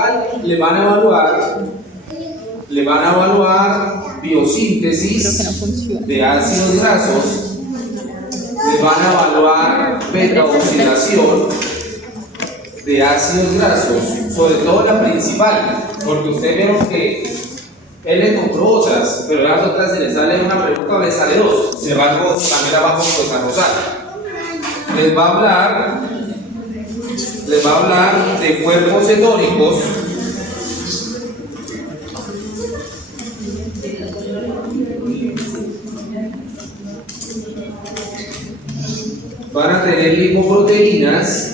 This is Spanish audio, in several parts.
tal, le van a evaluar biosíntesis de ácidos grasos, le van a evaluar beta-oxidación de ácidos grasos, sobre todo la principal, porque ustedes vieron que él le compró otras, pero las otras se le sale una pregunta o le sale dos, sin embargo también la vamos pues, a rozar. Les va a hablar de cuerpos cetónicos, van a tener lipoproteínas,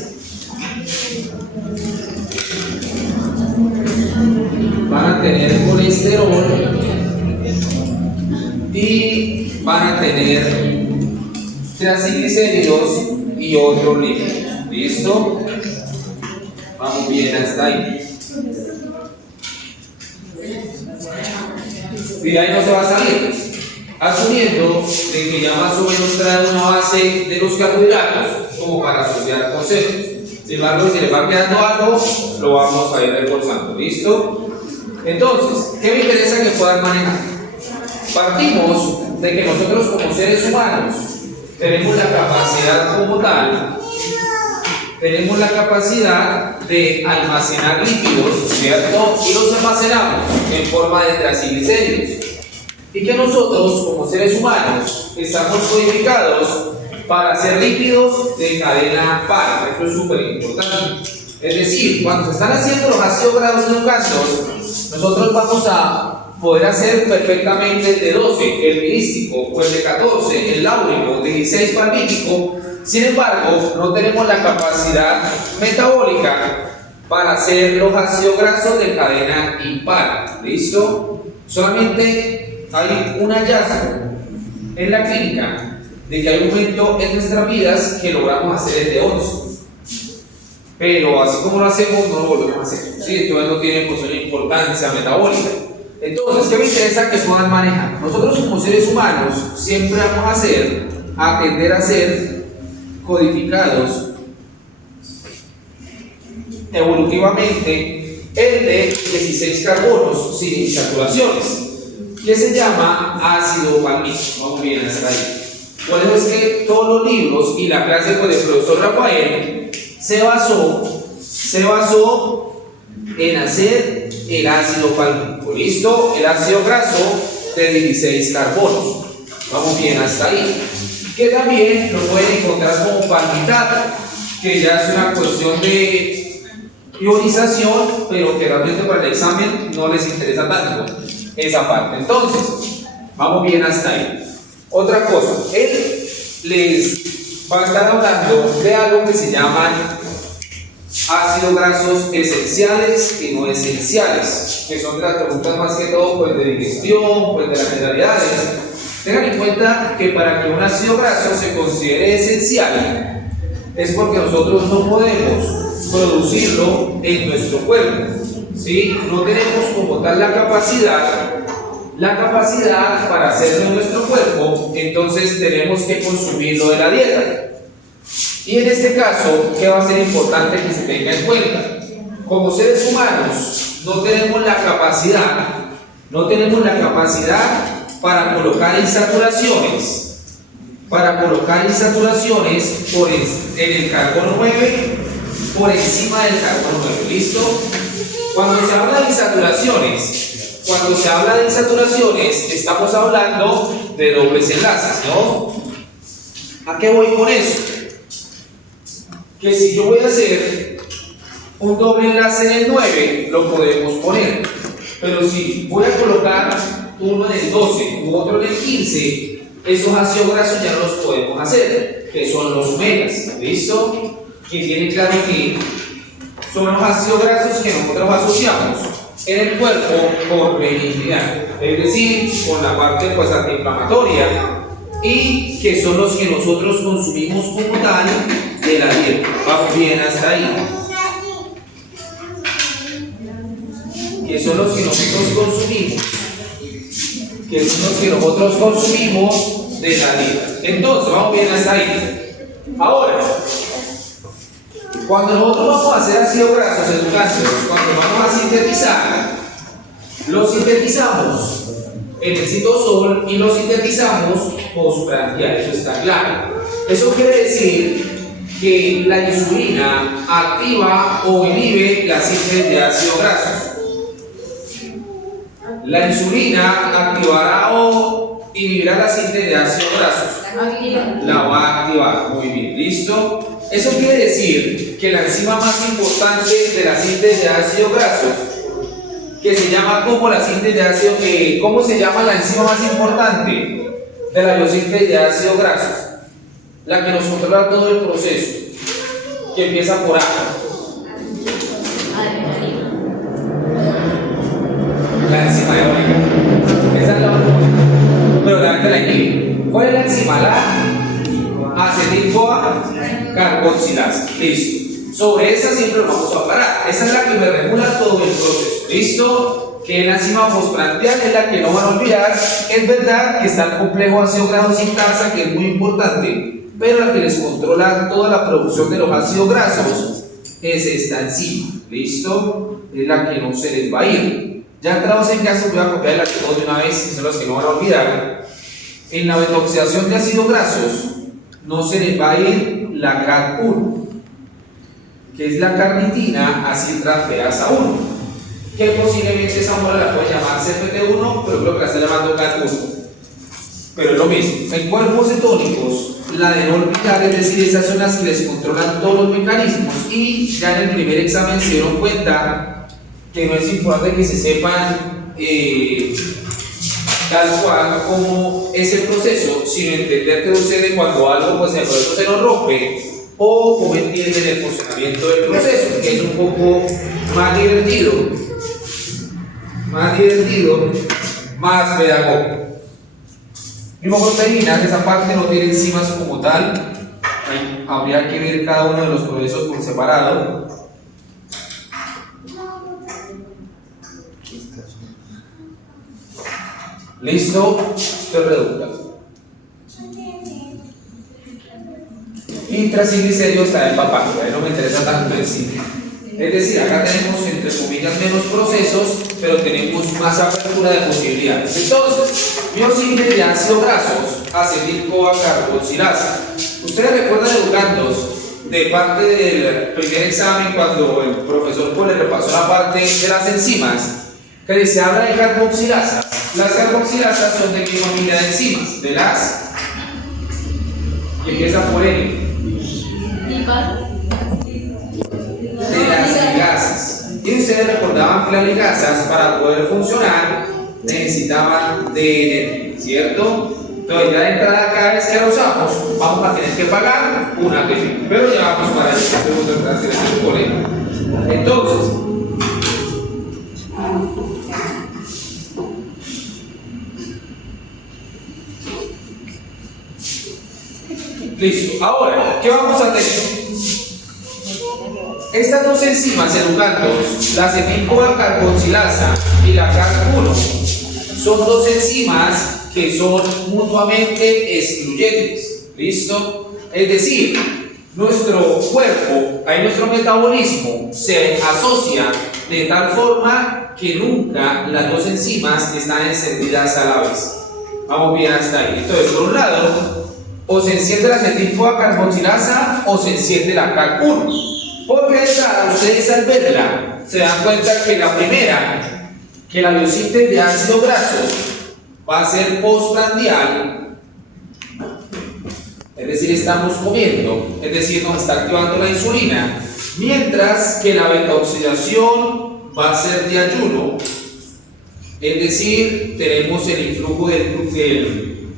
van a tener colesterol y van a tener triglicéridos y otros lípidos. ¿Listo? Vamos bien hasta ahí. Y de ahí no se va a salir. Asumiendo de que ya más o menos trae una base de los carbohidratos como para asociar conceptos. Sin embargo, si le va quedando algo, lo vamos a ir reforzando. ¿Listo? Entonces, ¿qué me interesa que puedan manejar? Partimos de que nosotros como seres humanos tenemos la capacidad como tal, tenemos la capacidad de almacenar lípidos, ¿cierto? Y los almacenamos en forma de triglicéridos. Y que nosotros como seres humanos estamos codificados para hacer lípidos de cadena par. Eso es súper importante. Es decir, cuando se están haciendo los ácidos grasos neucáceos, nosotros vamos a poder hacer perfectamente el de 12, el mirístico, o el de 14, el láurico, 16 palmítico. Sin embargo, no tenemos la capacidad metabólica para hacer los ácidos grasos de cadena impar. ¿Listo? Solamente hay un hallazgo en la clínica de que hay un momento en nuestras vidas que logramos hacer el de 11. Pero así como lo hacemos, no lo volvemos a hacer. ¿Sí? Entonces no tiene pues, una importancia metabólica. Entonces, ¿qué me interesa que puedan manejar? Nosotros como seres humanos siempre vamos a tender a ser codificados evolutivamente el de 16 carbonos sin insaturaciones, que se llama ácido palmítico. Vamos bien hasta ahí. Por eso es que todos los libros y la clase pues, del profesor Rafael se basó en hacer el ácido palmítico. ¿Listo? El ácido graso de 16 carbonos. Vamos bien hasta ahí. Que también lo pueden encontrar como palmitato, que ya es una cuestión de ionización, pero que realmente para el examen no les interesa tanto esa parte. Entonces, vamos bien hasta ahí. Otra cosa, él les va a estar hablando de algo que se llaman ácidos grasos esenciales y no esenciales, que son de las preguntas más que todo pues, de digestión, pues, de las generalidades. Tengan en cuenta que para que un ácido graso se considere esencial es porque nosotros no podemos producirlo en nuestro cuerpo, ¿sí? No tenemos como tal la capacidad para hacerlo en nuestro cuerpo, entonces tenemos que consumirlo de la dieta. Y en este caso, ¿qué va a ser importante que se tenga en cuenta? Como seres humanos no tenemos la capacidad para colocar insaturaciones, en el carbono 9 por encima del carbono 9. ¿Listo? Cuando se habla de insaturaciones, estamos hablando de dobles enlaces, ¿no? ¿A qué voy con eso? Que si yo voy a hacer un doble enlace en el 9, lo podemos poner. Pero si voy a colocar uno en el 12 u otro en el 15, esos ácidos grasos ya no los podemos hacer, que son los omegas. ¿Listo? Que tienen claro que son los ácidos grasos que nosotros asociamos en el cuerpo por benignidad, es decir, con la parte pues, antiinflamatoria, y que son los que nosotros consumimos como tal de la dieta. Vamos bien hasta ahí. Que son los que nosotros consumimos de la dieta. Entonces, vamos bien hasta ahí. Ahora, cuando nosotros vamos a hacer ácidos grasos educáceos, cuando vamos a lo sintetizamos en el citosol y lo sintetizamos postprandial, eso está claro. Eso quiere decir que la insulina activa o inhibe la síntesis de ácidos grasos. La insulina activará o inhibirá la síntesis de ácidos grasos. La va a activar, muy bien, ¿listo? Eso quiere decir que la enzima más importante de la síntesis de ácidos grasos, que se llama como la síntesis de ácidos, ¿cómo se llama la enzima más importante de la biosíntesis de ácidos grasos? La que nos controla todo el proceso, que empieza por A. La enzima de omega. Esa es la única. Pero la gente la inhibe. ¿Cuál es la enzima? La acetil-CoA carboxilasa. Listo. Sobre esa siempre lo vamos a parar. Esa es la que me regula todo el proceso. ¿Listo? Que la enzima postprandial es la que no van a olvidar. Es verdad que está el complejo ácido graso sintasa, que es muy importante, pero la que les controla toda la producción de los ácidos grasos es esta enzima. ¿Listo? Es la que no se les va a ir. Ya entrados en caso, voy a copiar el archivo de una vez, que son los que no van a olvidar. En la beta-oxidación de ácidos grasos no se les va a ir la CAT1, que es la carnitina acetiltransferasa 1, que posiblemente esa mola la puede llamar CPT1, pero creo que la está llamando CAT1. Pero es lo mismo. En cuerpos cetónicos, la de no olvidar, es decir, esas son las que les controlan todos los mecanismos, y ya en el primer examen se dieron cuenta que no es importante que se sepan tal cual como es el proceso, sino entender qué sucede cuando algo, pues el proceso se nos rompe, o cómo entienden el funcionamiento del proceso, que es un poco más divertido, más pedagógico. Lipoproteínas, esa parte no tiene enzimas como tal, habría que ver cada uno de los procesos por separado. ¿Listo? Esto es reductasa. Y triglicéridos está en papá, no me interesa tanto decir. Es decir, acá tenemos entre comillas menos procesos, pero tenemos más apertura de posibilidades. Entonces, biosíntesis de ácidos grasos, acetil-CoA carboxilasa. Ustedes recuerdan, educandos, de parte del primer examen, cuando el profesor le repasó la parte de las enzimas, que se habla de carboxilasas. Las carboxilasas son de qué familia de enzimas, de las que empieza por N, de las ligasas. Y ustedes recordaban que las ligasas, para poder funcionar, necesitaban DNP, ¿cierto? Entonces, ya de entrada, cada vez que la usamos, vamos a tener que pagar una ATP, pero ya vamos para eso. Entonces, listo. Ahora, ¿qué vamos a tener? Estas dos enzimas, educandos, la acetil-CoA carboxilasa y la CAT1, son dos enzimas que son mutuamente excluyentes. ¿Listo? Es decir, nuestro cuerpo, nuestro metabolismo se asocia de tal forma que nunca las dos enzimas están encendidas a la vez. Vamos bien hasta ahí. Entonces, por un lado, o se enciende la acetil-CoA carboxilasa o se enciende la CAT1. Porque ustedes al verla se dan cuenta que la primera, que la biosíntesis de ácidos grasos va a ser postprandial, es decir, estamos comiendo, es decir, nos está activando la insulina, mientras que la beta-oxidación va a ser de ayuno, es decir, tenemos el influjo del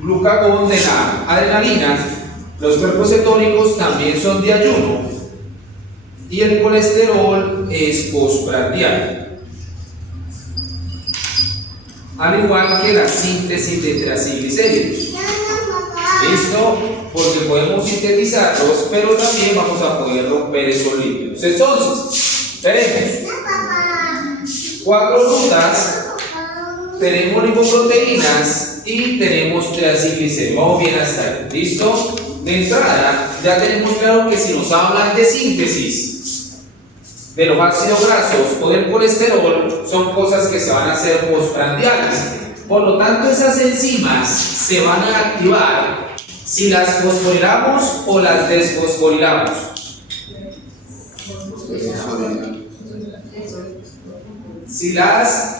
glucagón de la adrenalina. Los cuerpos cetónicos también son de ayuno, y el colesterol es postprandial, al igual que la síntesis de triglicéridos. ¿Listo? Porque podemos sintetizarlos, pero también vamos a poder romper esos lípidos. Entonces, tenemos 4 rutas, tenemos lipoproteínas y tenemos triglicéridos. Vamos bien hasta ahí. ¿Listo? De entrada, ya tenemos claro que si nos hablan de síntesis, de los ácidos grasos o del colesterol son cosas que se van a hacer postprandiales. Por lo tanto, esas enzimas se van a activar si las fosforilamos o las desfosforilamos. Si las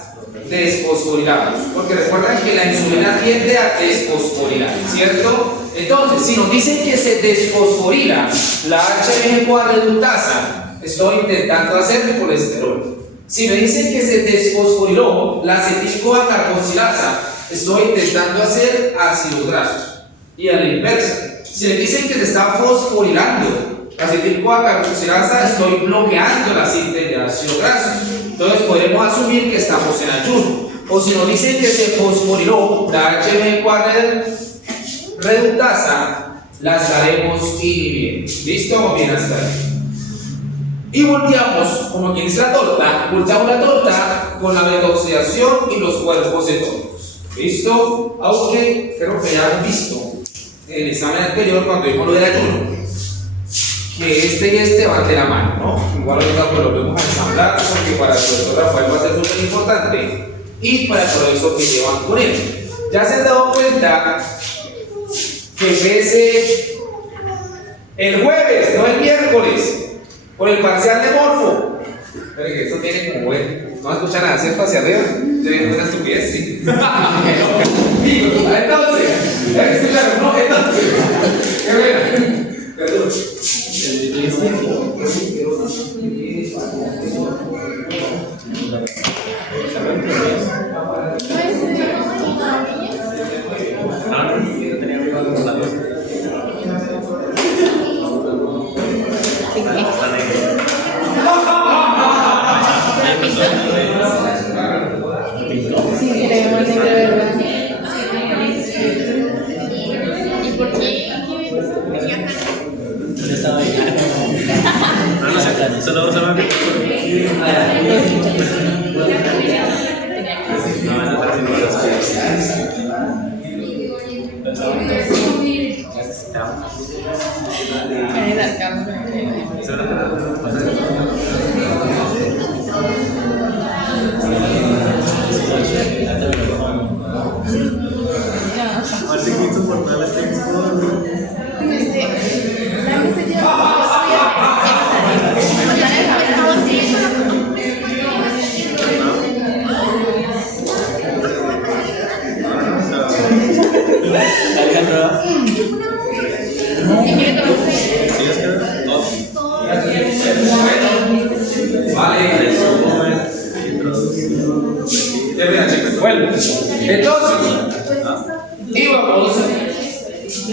desfosforilamos, porque recuerden que la insulina tiende a desfosforilar, ¿cierto? Entonces, si nos dicen que se desfosforila la HMG-CoA reductasa, estoy intentando hacer mi colesterol. Si me dicen que se desfosforiló la acetil-CoA carboxilasa, estoy intentando hacer ácidos grasos. Y a la inversa, si me dicen que se está fosforilando la acetil-CoA carboxilasa, estoy bloqueando la síntesis de ácidos grasos. Entonces podremos asumir que estamos en ayuno. O si nos dicen que se fosforiló la HMG-CoA reductasa, la estaremos inhibiendo. ¿Listo? Bien hasta ahí. Y volteamos, como quien dice la torta, volteamos la torta con la beta-oxidación y los cuerpos cetónicos. ¿Listo? Aunque creo que ya han visto en el examen anterior cuando vimos lo del ayuno, que este y este van de la mano, ¿no? Igual ahorita lo volvemos a ensamblar porque para el profesor Rafael va a ser súper importante y para el progreso que llevan con él. Ya se han dado cuenta que pese el jueves, no el miércoles, por el parcial de morfo. Pero que esto tiene como bueno. No va a escuchar nada, ¿cierto? Hacia arriba. Debe una estupidez, sí. Entonces, no, entonces. Qué buena. Perdón.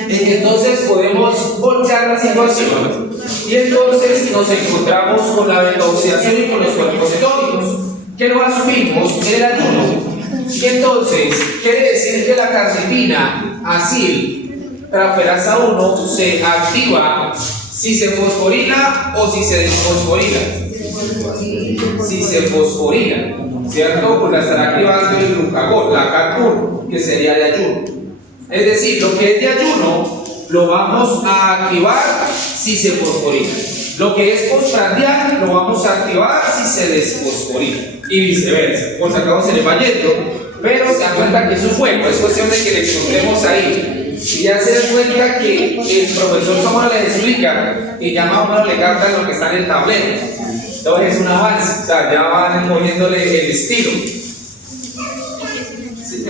Entonces podemos voltear la situación y entonces nos encontramos con la beta-oxidación y con los cuerpos cetónicos que lo asumimos en el ayuno. Y entonces quiere decir que la carnitina acil transferasa 1 se activa si se fosforila o si se desfosforila. Si se fosforila, ¿cierto? Pues la estará activando el glucagón, la CAC1, que sería de ayuno. Es decir, lo que es de ayuno lo vamos a activar si se fosforila. Lo que es postprandial lo vamos a activar si se desfosforila. Y viceversa. Por si acaso se le va yendo, pero se dan cuenta que eso es juego, es cuestión de que le encontremos ahí. Y ya se dan cuenta que el profesor Zamora les explica y ya más o menos le captan lo que está en el tablero. Entonces es un avance, o sea, ya van poniéndole el estilo. Sí,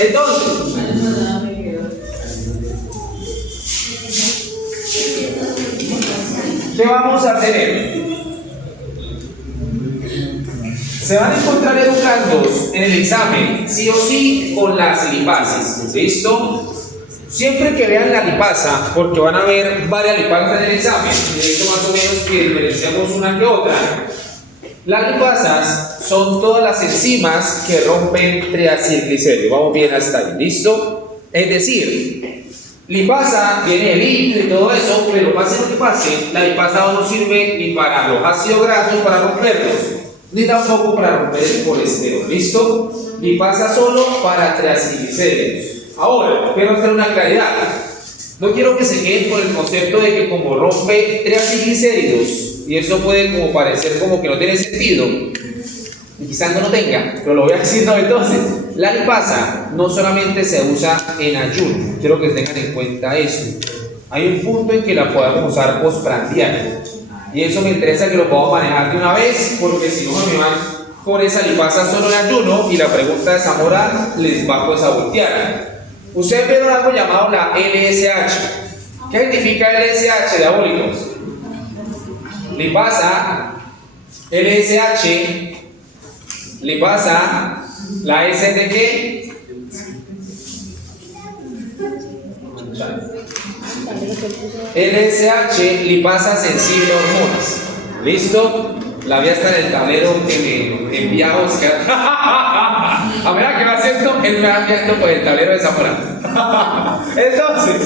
entonces, ¿qué vamos a tener? Se van a encontrar educandos en el examen, sí o sí, con las lipases. ¿Listo? Siempre que vean la lipasa, porque van a ver varias lipasas en el examen, necesito más o menos que diferenciamos una que otra. Las lipasas son todas las enzimas que rompen triacilglicéridos. Vamos bien hasta ahí, ¿listo? Es decir, lipasa viene el lípido y todo eso, pero pase lo que pase, la lipasa no sirve ni para los ácidos grasos para romperlos, ni tampoco para romper el colesterol, ¿listo? Lipasa solo para triacilglicéridos. Ahora, quiero hacer una claridad. No quiero que se queden con el concepto de que como rompe triacilglicéridos, y eso puede como parecer como que no tiene sentido, y quizás no lo tenga, pero lo voy a decir no. Entonces, la lipasa no solamente se usa en ayuno, quiero que tengan en cuenta eso. Hay un punto en que la podemos usar postprandial, y eso me interesa que lo podamos manejar de una vez, porque si no me van con esa lipasa solo en ayuno, y la pregunta de Zamora les va pues a voltear. Ustedes vieron algo llamado la LSH. ¿Qué significa LSH, diabólicos? Lipasa, LSH, lipasa, la S de qué? LSH, lipasa sensible a hormonas. ¿Listo? La vi hasta en el tablero que me envía Oscar. A ver, ¿qué va haciendo? Él me va enviando por el tablero de Zamora. Entonces,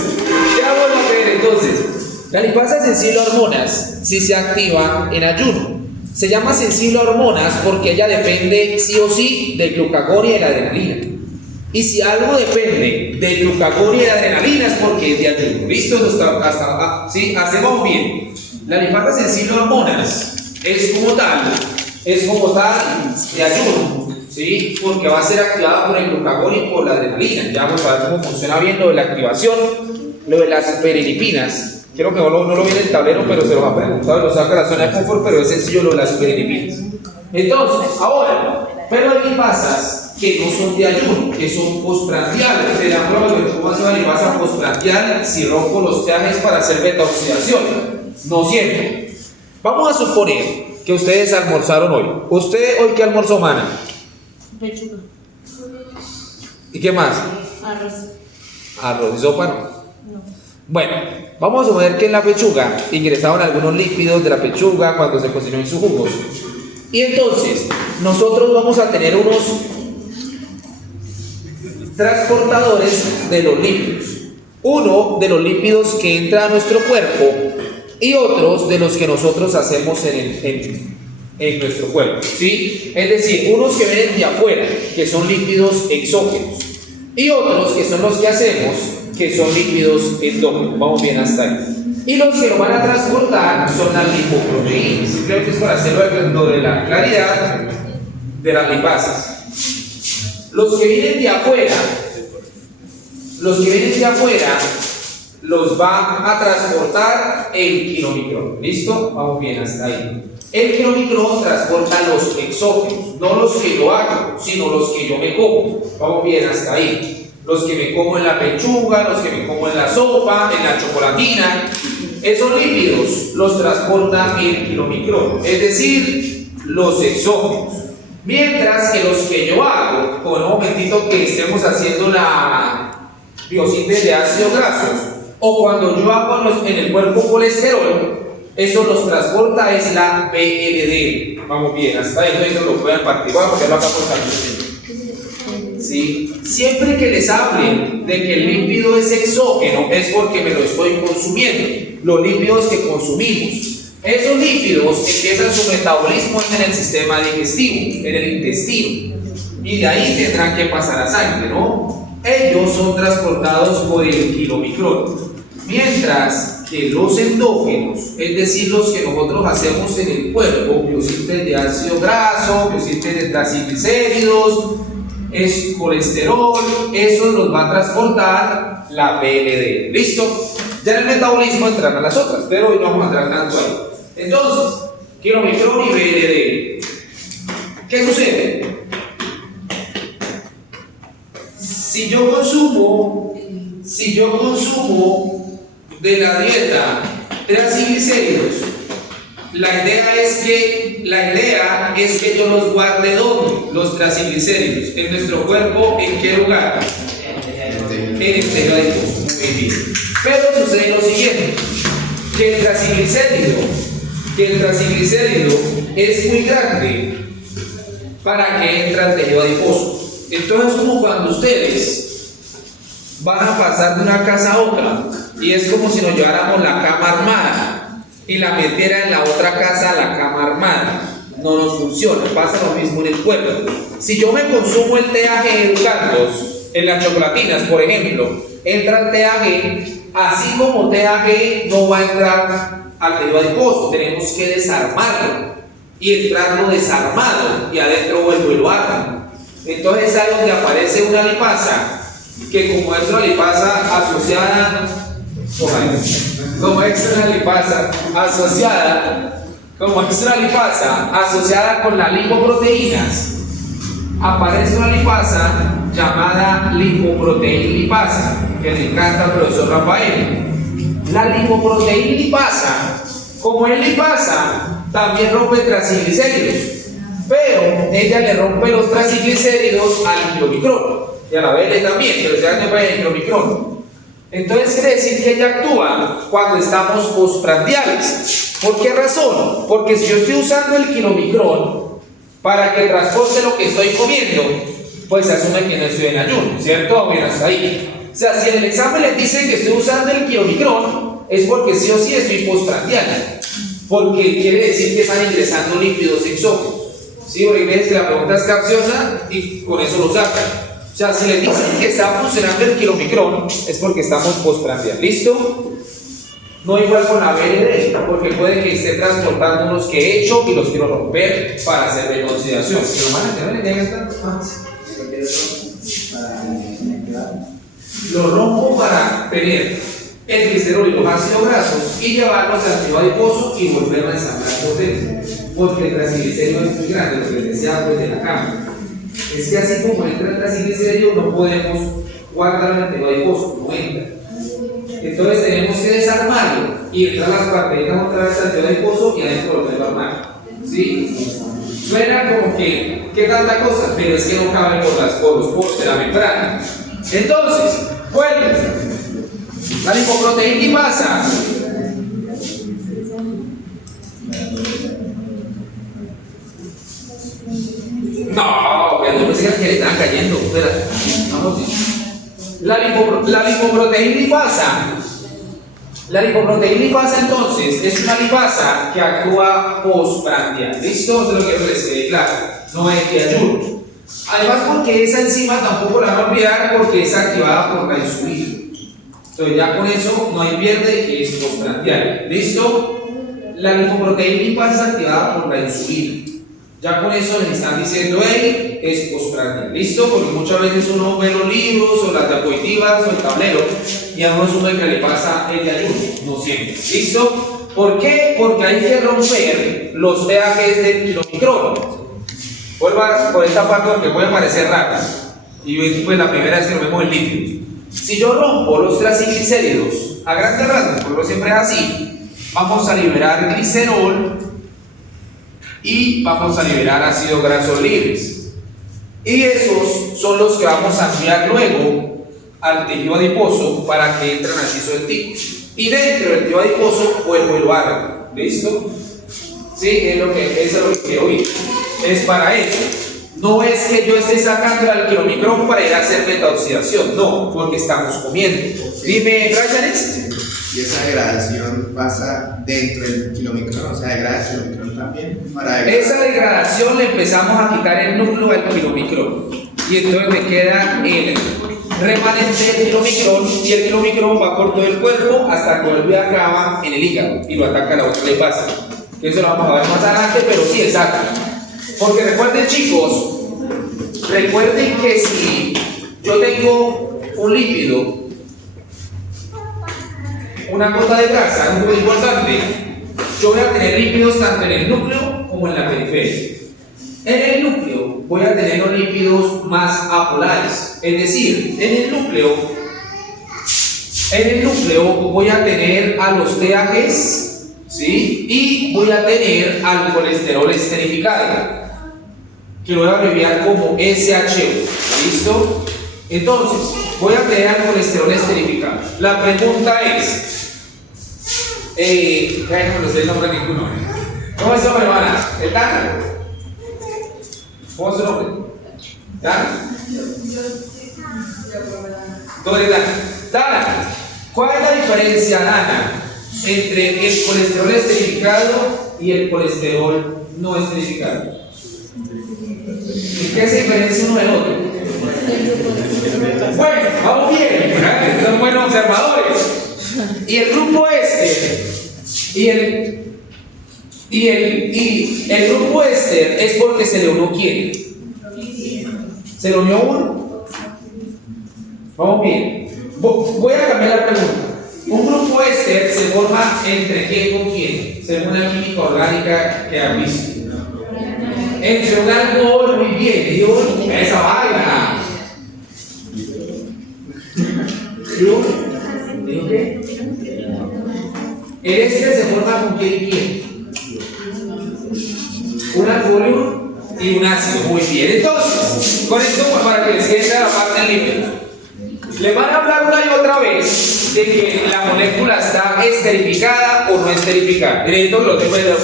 ¿qué vamos a ver? Entonces, la lipasa sensible a hormonas, si se activa en ayuno, se llama sensible a hormonas porque ella depende sí o sí del glucagón y de la adrenalina. Y si algo depende del glucagón y de la adrenalina es porque es de ayuno. ¿Listo? ¿Sí? Hacemos bien. La lipasa sensible a hormonas es como tal de ayuno, ¿sí? Porque va a ser activada por el glucagón y por la adrenalina. Ya vamos a ver cómo funciona bien lo de la activación, lo de las superilipinas. Quiero que no lo vi en el tablero, pero se los ha preguntado, lo saca la zona de confort, pero es sencillo lo de las superilipinas. Entonces, ahora, pero hay lipasas que no son de ayuno, que son postprandiales. Se llama ¿cómo hace una lipasa postprandial? Si rompo los TAGs para hacer beta-oxidación. No siempre. Vamos a suponer que ustedes almorzaron hoy. ¿Usted hoy qué almorzó, mana? Pechuga. ¿Y qué más? Arroz. ¿Arroz y sopa no? No. Bueno, vamos a suponer que en la pechuga ingresaron algunos lípidos de la pechuga cuando se cocinó en sus jugos. Y entonces, nosotros vamos a tener unos transportadores de los lípidos. Uno de los lípidos que entra a nuestro cuerpo y otros de los que nosotros hacemos en nuestro cuerpo, ¿sí? Es decir, unos que vienen de afuera, que son lípidos exógenos, y otros que son los que hacemos, que son lípidos endógenos. Vamos bien hasta ahí. Y los que lo van a transportar son las lipoproteínas. Simplemente es para hacerlo de la claridad de las lipasas. Los que vienen de afuera, los va a transportar el kilomicrón. ¿Listo? Vamos bien hasta ahí. El kilomicrón transporta los exógenos, no los que yo hago, sino los que yo me como. Vamos bien hasta ahí. Los que me como en la pechuga, los que me como en la sopa, en la chocolatina, esos lípidos los transporta el kilomicrón, es decir, los exógenos. Mientras que los que yo hago, con un momentito que estemos haciendo la biosíntesis de ácidos grasos, o cuando yo hago en el cuerpo colesterol, eso los transporta es la BLD. Vamos bien, hasta ahí no lo pueden partir, porque lo acá por salir. ¿Sí? Siempre que les hablen de que el lípido es exógeno es porque me lo estoy consumiendo. Los lípidos que consumimos, esos lípidos empiezan su metabolismo en el sistema digestivo, en el intestino, y de ahí tendrán que pasar a sangre, ¿no? Ellos son transportados por el kilomicrón, mientras que los endógenos, es decir, los que nosotros hacemos en el cuerpo, biosíntesis de ácido graso, biosíntesis de triglicéridos, es colesterol, eso los va a transportar la BLD. ¿Listo? Ya en el metabolismo entrarán las otras, pero hoy no vamos a entrar tanto ahí. Entonces, kilomicrón y BLD. ¿Qué sucede? Si yo consumo de la dieta triglicéridos, la idea es que yo los guarde ¿dónde? Los triglicéridos en nuestro cuerpo, ¿en qué lugar? En el tejido adiposo. Muy bien. Pero sucede lo siguiente, que el triglicérido es muy grande para que entre al tejido adiposo. Entonces es como cuando ustedes van a pasar de una casa a otra y es como si nos lleváramos la cama armada y la metiera en la otra casa la cama armada. No nos funciona, pasa lo mismo en el cuerpo. Si yo me consumo el TAG educandos en las chocolatinas, por ejemplo, entra el TAG, así como TAG no va a entrar al tejido adiposo, tenemos que desarmarlo y entrarlo desarmado y adentro vuelvo y lo hago. Entonces ahí donde aparece una lipasa, que como es una lipasa asociada, como es una lipasa asociada con las lipoproteínas, aparece una lipasa llamada lipoproteína lipasa, que le encanta al profesor Rafael. La lipoproteína lipasa, como es lipasa, también rompe triglicéridos, pero ella le rompe los triglicéridos al kilomicrón y a la BL también, pero se llama el kilomicrón. Entonces quiere decir que ella actúa cuando estamos postprandiales. ¿Por qué razón? Porque si yo estoy usando el kilomicrón para que transporte lo que estoy comiendo, pues se asume que no estoy en ayuno, ¿cierto? Bien, hasta ahí. O sea, si en el examen les dicen que estoy usando el kilomicrón, es porque sí o sí estoy postprandial, porque quiere decir que están ingresando lípidos exógenos. ¿Sí? Porque ves que la pregunta es capciosa y con eso lo sacan. O sea, si les dicen que está funcionando el kilomicrón, es porque estamos postprandial. ¿Listo? No igual con la BLD, porque puede que esté transportando unos que he hecho y los quiero romper para hacer reconsideración. Lo rompo para tener el glicerol y los ácidos grasos y llevarlos al tejido adiposo y volverlo a ensamblar por dentro, porque el triglicérido es muy grande, lo que les decía pues de la cama. Es que así como entra el triglicérido no podemos guardarlo en el tejido adiposo, no entra. Entonces tenemos que desarmarlo y entrar las partecitas otra vez al tejido adiposo y adentro volverlo a armar. ¿Sí? Suena como que, ¿qué tanta cosa? Pero es que no cabe por los poros de la membrana. Entonces, vuelve. La lipoproteína lipasa. No, pero no pensé que le estaban cayendo. Espera, vamos. La lipoproteína lipasa. La lipoproteína lipasa entonces es una lipasa que actúa postprandial. ¿Listo? Eso es lo que les quede claro. No es de ayuno. Además, porque esa enzima tampoco la van a olvidar porque es activada por la insulina. Entonces, ya con eso no hay pierde que es postprandial. ¿Listo? La lipoproteína lipasa es activada por la insulina. Ya con eso les están diciendo, hey, es postprandial. ¿Listo? Porque muchas veces uno ve los libros o las diapositivas o el tablero y a uno asume que le pasa el de ayuno. No siempre. ¿Listo? ¿Por qué? Porque hay que romper los pHs del kilomicrón. Vuelva por esta parte porque puede parecer rara. Y pues la primera vez que lo vemos en líquidos. Si yo rompo los triglicéridos a grandes rasgos, porque siempre es así, vamos a liberar glicerol y vamos a liberar ácidos grasos libres. Y esos son los que vamos a enviar luego al tejido adiposo para que entren así suelticos. Y dentro del tejido adiposo vuelvo y lo hago. ¿Listo? Sí, eso es lo que quiero oír. Es para eso. No es que yo esté sacando el kilomicrón para ir a hacer metaoxidación, no, porque estamos comiendo. Dime, Brian. Y esa degradación pasa dentro del kilomicrón, o sea, degrada el kilomicrón también. Esa degradación le empezamos a quitar el núcleo al kilomicrón. Y entonces me queda el remanente del kilomicrón y el kilomicrón va por todo el cuerpo hasta que vuelve a acaba en el hígado y lo ataca la otra lipasa. Eso lo vamos a ver más adelante, pero sí, exacto. Porque recuerden, chicos, recuerden que si yo tengo un lípido, una gota de grasa, es muy importante, yo voy a tener lípidos tanto en el núcleo como en la periferia. En el núcleo voy a tener los lípidos más apolares, es decir, en el núcleo voy a tener a los TAGs, ¿sí? Y voy a tener al colesterol esterificado, que lo voy a abreviar como SHU. ¿Listo? Entonces, voy a tener al colesterol esterificado. La pregunta es, no sé el nombre de ninguno. ¿Cómo es su nombre, hermana? ¿El Tana? ¿Cómo es su nombre? ¿Tana? ¿Cómo es Tana? Tana, ¿cuál es la diferencia, Dana, entre el colesterol esterificado y el colesterol no esterificado? ¿Y qué se diferencia uno del otro? Bueno, vamos bien, son buenos observadores. Y el grupo este Y el grupo éster es porque se le unió ¿quién? ¿Se le unió uno? Vamos bien. Voy a cambiar la pregunta. Un grupo éster se forma entre quién con quién, según la química orgánica que han visto. Entre un alcohol, muy bien, Dios, esa vaina. ¿Digo qué? El éster se forma con quién y quién. Un alcohol y un ácido, muy bien. Entonces, con esto para que les quede la parte del libro. Le van a hablar una y otra vez de que la molécula está esterificada o no esterificada. Directo lo pueden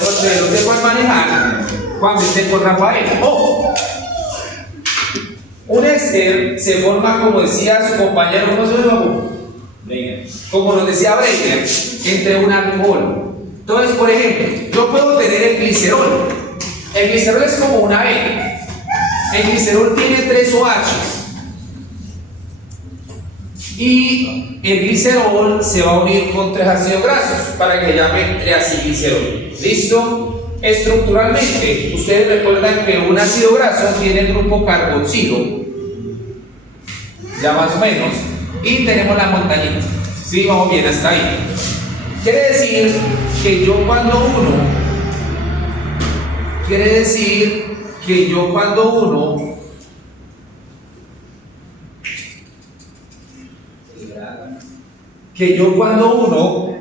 manejar cuando estén con Rafael. ¡Ojo! Un éster se forma, como decía su compañero, ¿cómo se llama? Como nos decía Breiner, entre un alcohol. Entonces, por ejemplo, yo puedo tener el glicerol. El glicerol es como una E. El glicerol tiene 3 OH. Y el glicerol se va a unir con 3 ácidos grasos para que se llame triacilglicerol. ¿Listo? Estructuralmente, ustedes recuerdan que un ácido graso tiene el grupo carboxilo, ya más o menos, y tenemos la montañita. ¿Sí? Vamos bien hasta ahí. Quiere decir que yo cuando uno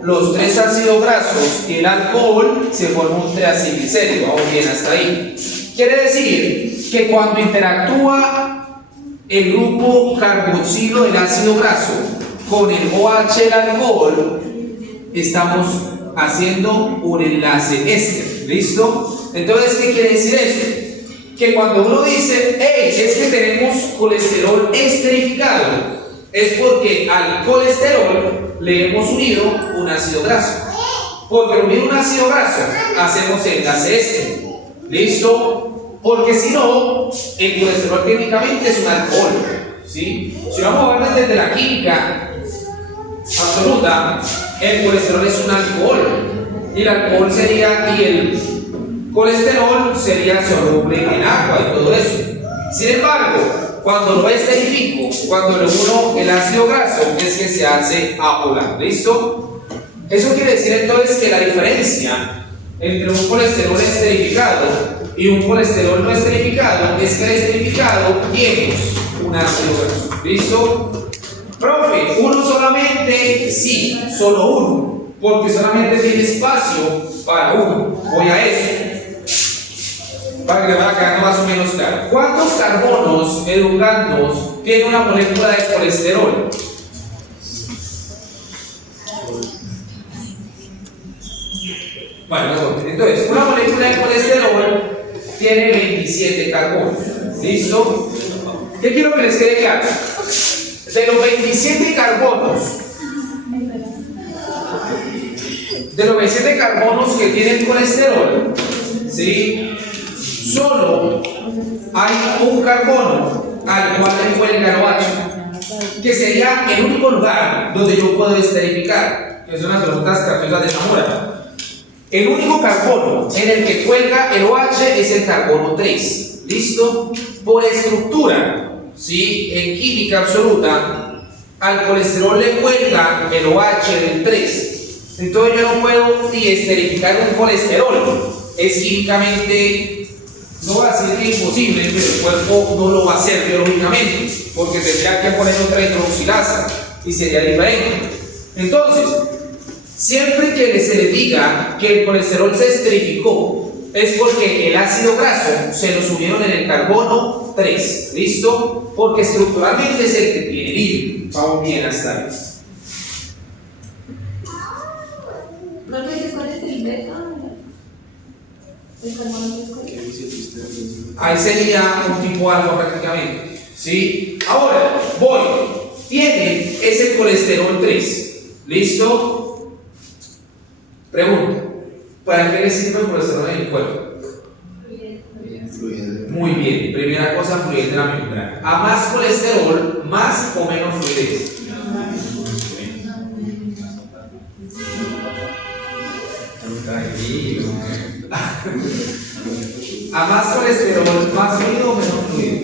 los 3 ácidos grasos y el alcohol se forma un triacilglicérico. Vamos bien hasta ahí. Quiere decir que cuando interactúa el grupo carboxilo del ácido graso con el OH del alcohol, estamos haciendo un enlace éster. ¿Listo? Entonces, ¿qué quiere decir eso? Que cuando uno dice, hey, es que tenemos colesterol esterificado, es porque al colesterol le hemos unido un ácido graso. Porque al unir un ácido graso hacemos enlace éster. ¿Listo? Porque si no, el colesterol técnicamente es un alcohol. ¿Sí? Si vamos a hablar desde la química absoluta, el colesterol es un alcohol. Y el alcohol sería, y el colesterol sería soluble en agua y todo eso. Sin embargo, cuando lo esterifico, cuando le uno el ácido graso, es que se hace apolar. ¿Listo? Eso quiere decir entonces que la diferencia entre un colesterol esterificado y un colesterol no esterificado es que el esterificado tiene un ácido graso. ¿Listo? Profe, ¿uno solamente? Sí, solo uno, porque solamente tiene espacio para uno. Voy a eso, para que le vaya quedando más o menos claro. ¿Cuántos carbonos educandos tiene una molécula de colesterol? Bueno, entonces, una molécula de colesterol tiene 27 carbonos. ¿Listo? ¿Qué quiero que les quede claro? De los 27 carbonos que tiene el colesterol, ¿sí? Solo hay un carbono al cual le cuelga el OH, que sería el único lugar donde yo puedo esterificar, que son las preguntas capciosas de Zamora. El único carbono en el que cuelga el OH es el carbono 3. ¿Listo? Por estructura, ¿sí? En química absoluta, al colesterol le cuelga el OH del 3. Entonces yo no puedo ni esterificar un colesterol. Es químicamente, no va a ser que imposible, pero el cuerpo no lo va a hacer biológicamente, porque tendría que poner otra hidroxilasa y sería diferente. Entonces, siempre que se le diga que el colesterol se esterificó, es porque el ácido graso se lo subieron en el carbono 3. ¿Listo? Porque estructuralmente es el que tiene libre. Vamos bien hasta ahí. ¿Cuál es el beta? Ahí sería un tipo alfa prácticamente. ¿Sí? Ahora, voy. Tiene ese colesterol 3. ¿Listo? Pregunta. ¿Para qué le sirve el colesterol en el cuerpo? Muy bien. Primera cosa, fluidez de la membrana. A más colesterol, más o menos fluidez. A más colesterol, más fluido o menos fluido.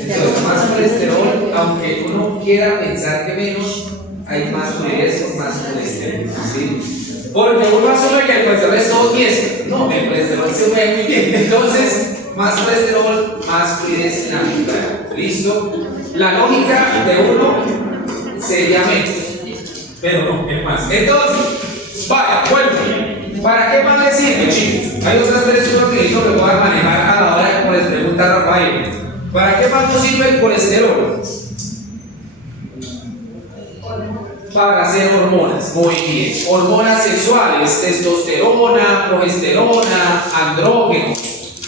Entonces, más colesterol, aunque uno quiera pensar que menos, hay más fluidez con más colesterol. ¿Sí? Porque uno asume que el colesterol es todo tieso. No, el colesterol se mueve muy bien. Entonces, más colesterol, más fluidez en la mitad. ¿Listo? La lógica de uno sería menos. Pero no, es más. Entonces, vaya, bueno. ¿Para qué más le sirve, chicos? Hay otras tres utilizo que puedan manejar a la hora que les pregunta a Rafael. ¿Para qué más nos sirve el colesterol? Para hacer hormonas, muy bien. Hormonas sexuales, testosterona, progesterona, andrógenos.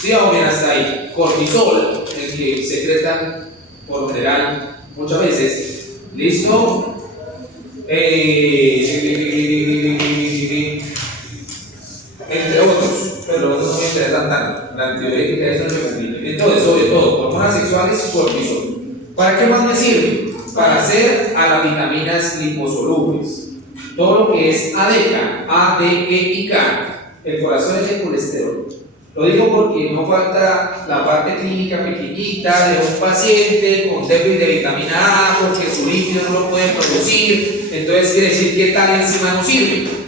¿Sí o bien hasta ahí? Cortisol, el que secretan por general muchas veces. ¿Listo? Entre otros, pero no me interesan tanto. La antibiótica eso no me permite. Entonces, sobre todo, hormonas sexuales y cortisol. ¿Para qué más me sirve? Para hacer a las vitaminas liposolubles. Todo lo que es ADK, A, D, E y K. El corazón es el colesterol. Lo digo porque no falta la parte clínica pequeñita de un paciente con déficit de vitamina A porque su líquido no lo puede producir. Entonces quiere decir que tal enzima no sirve.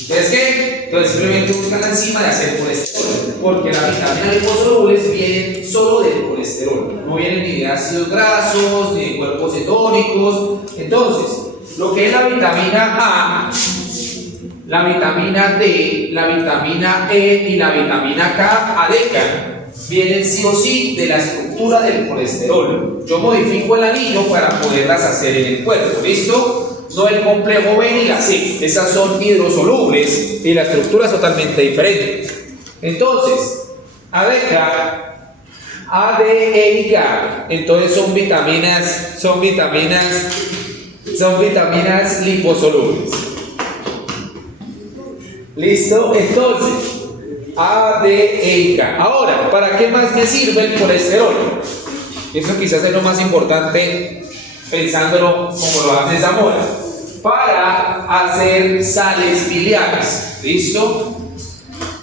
Entonces, ¿qué? Entonces simplemente buscan la enzima de hacer colesterol, porque las vitaminas liposolubles vienen solo del colesterol, no vienen ni de ácidos grasos, ni de cuerpos cetónicos. Entonces, lo que es la vitamina A, la vitamina D, la vitamina E y la vitamina K, ADK, vienen sí o sí de la estructura del colesterol. Yo modifico el anillo para poderlas hacer en el cuerpo, ¿listo? No el complejo B ni la C, esas son hidrosolubles y la estructura es totalmente diferente. Entonces, ADK, A, D, E y K, entonces son vitaminas liposolubles. ¿Listo? Entonces, A, D, E y K. Ahora, ¿para qué más me sirve el colesterol? Eso quizás es lo más importante pensándolo como lo hace Zamora. Para hacer sales biliares. ¿Listo?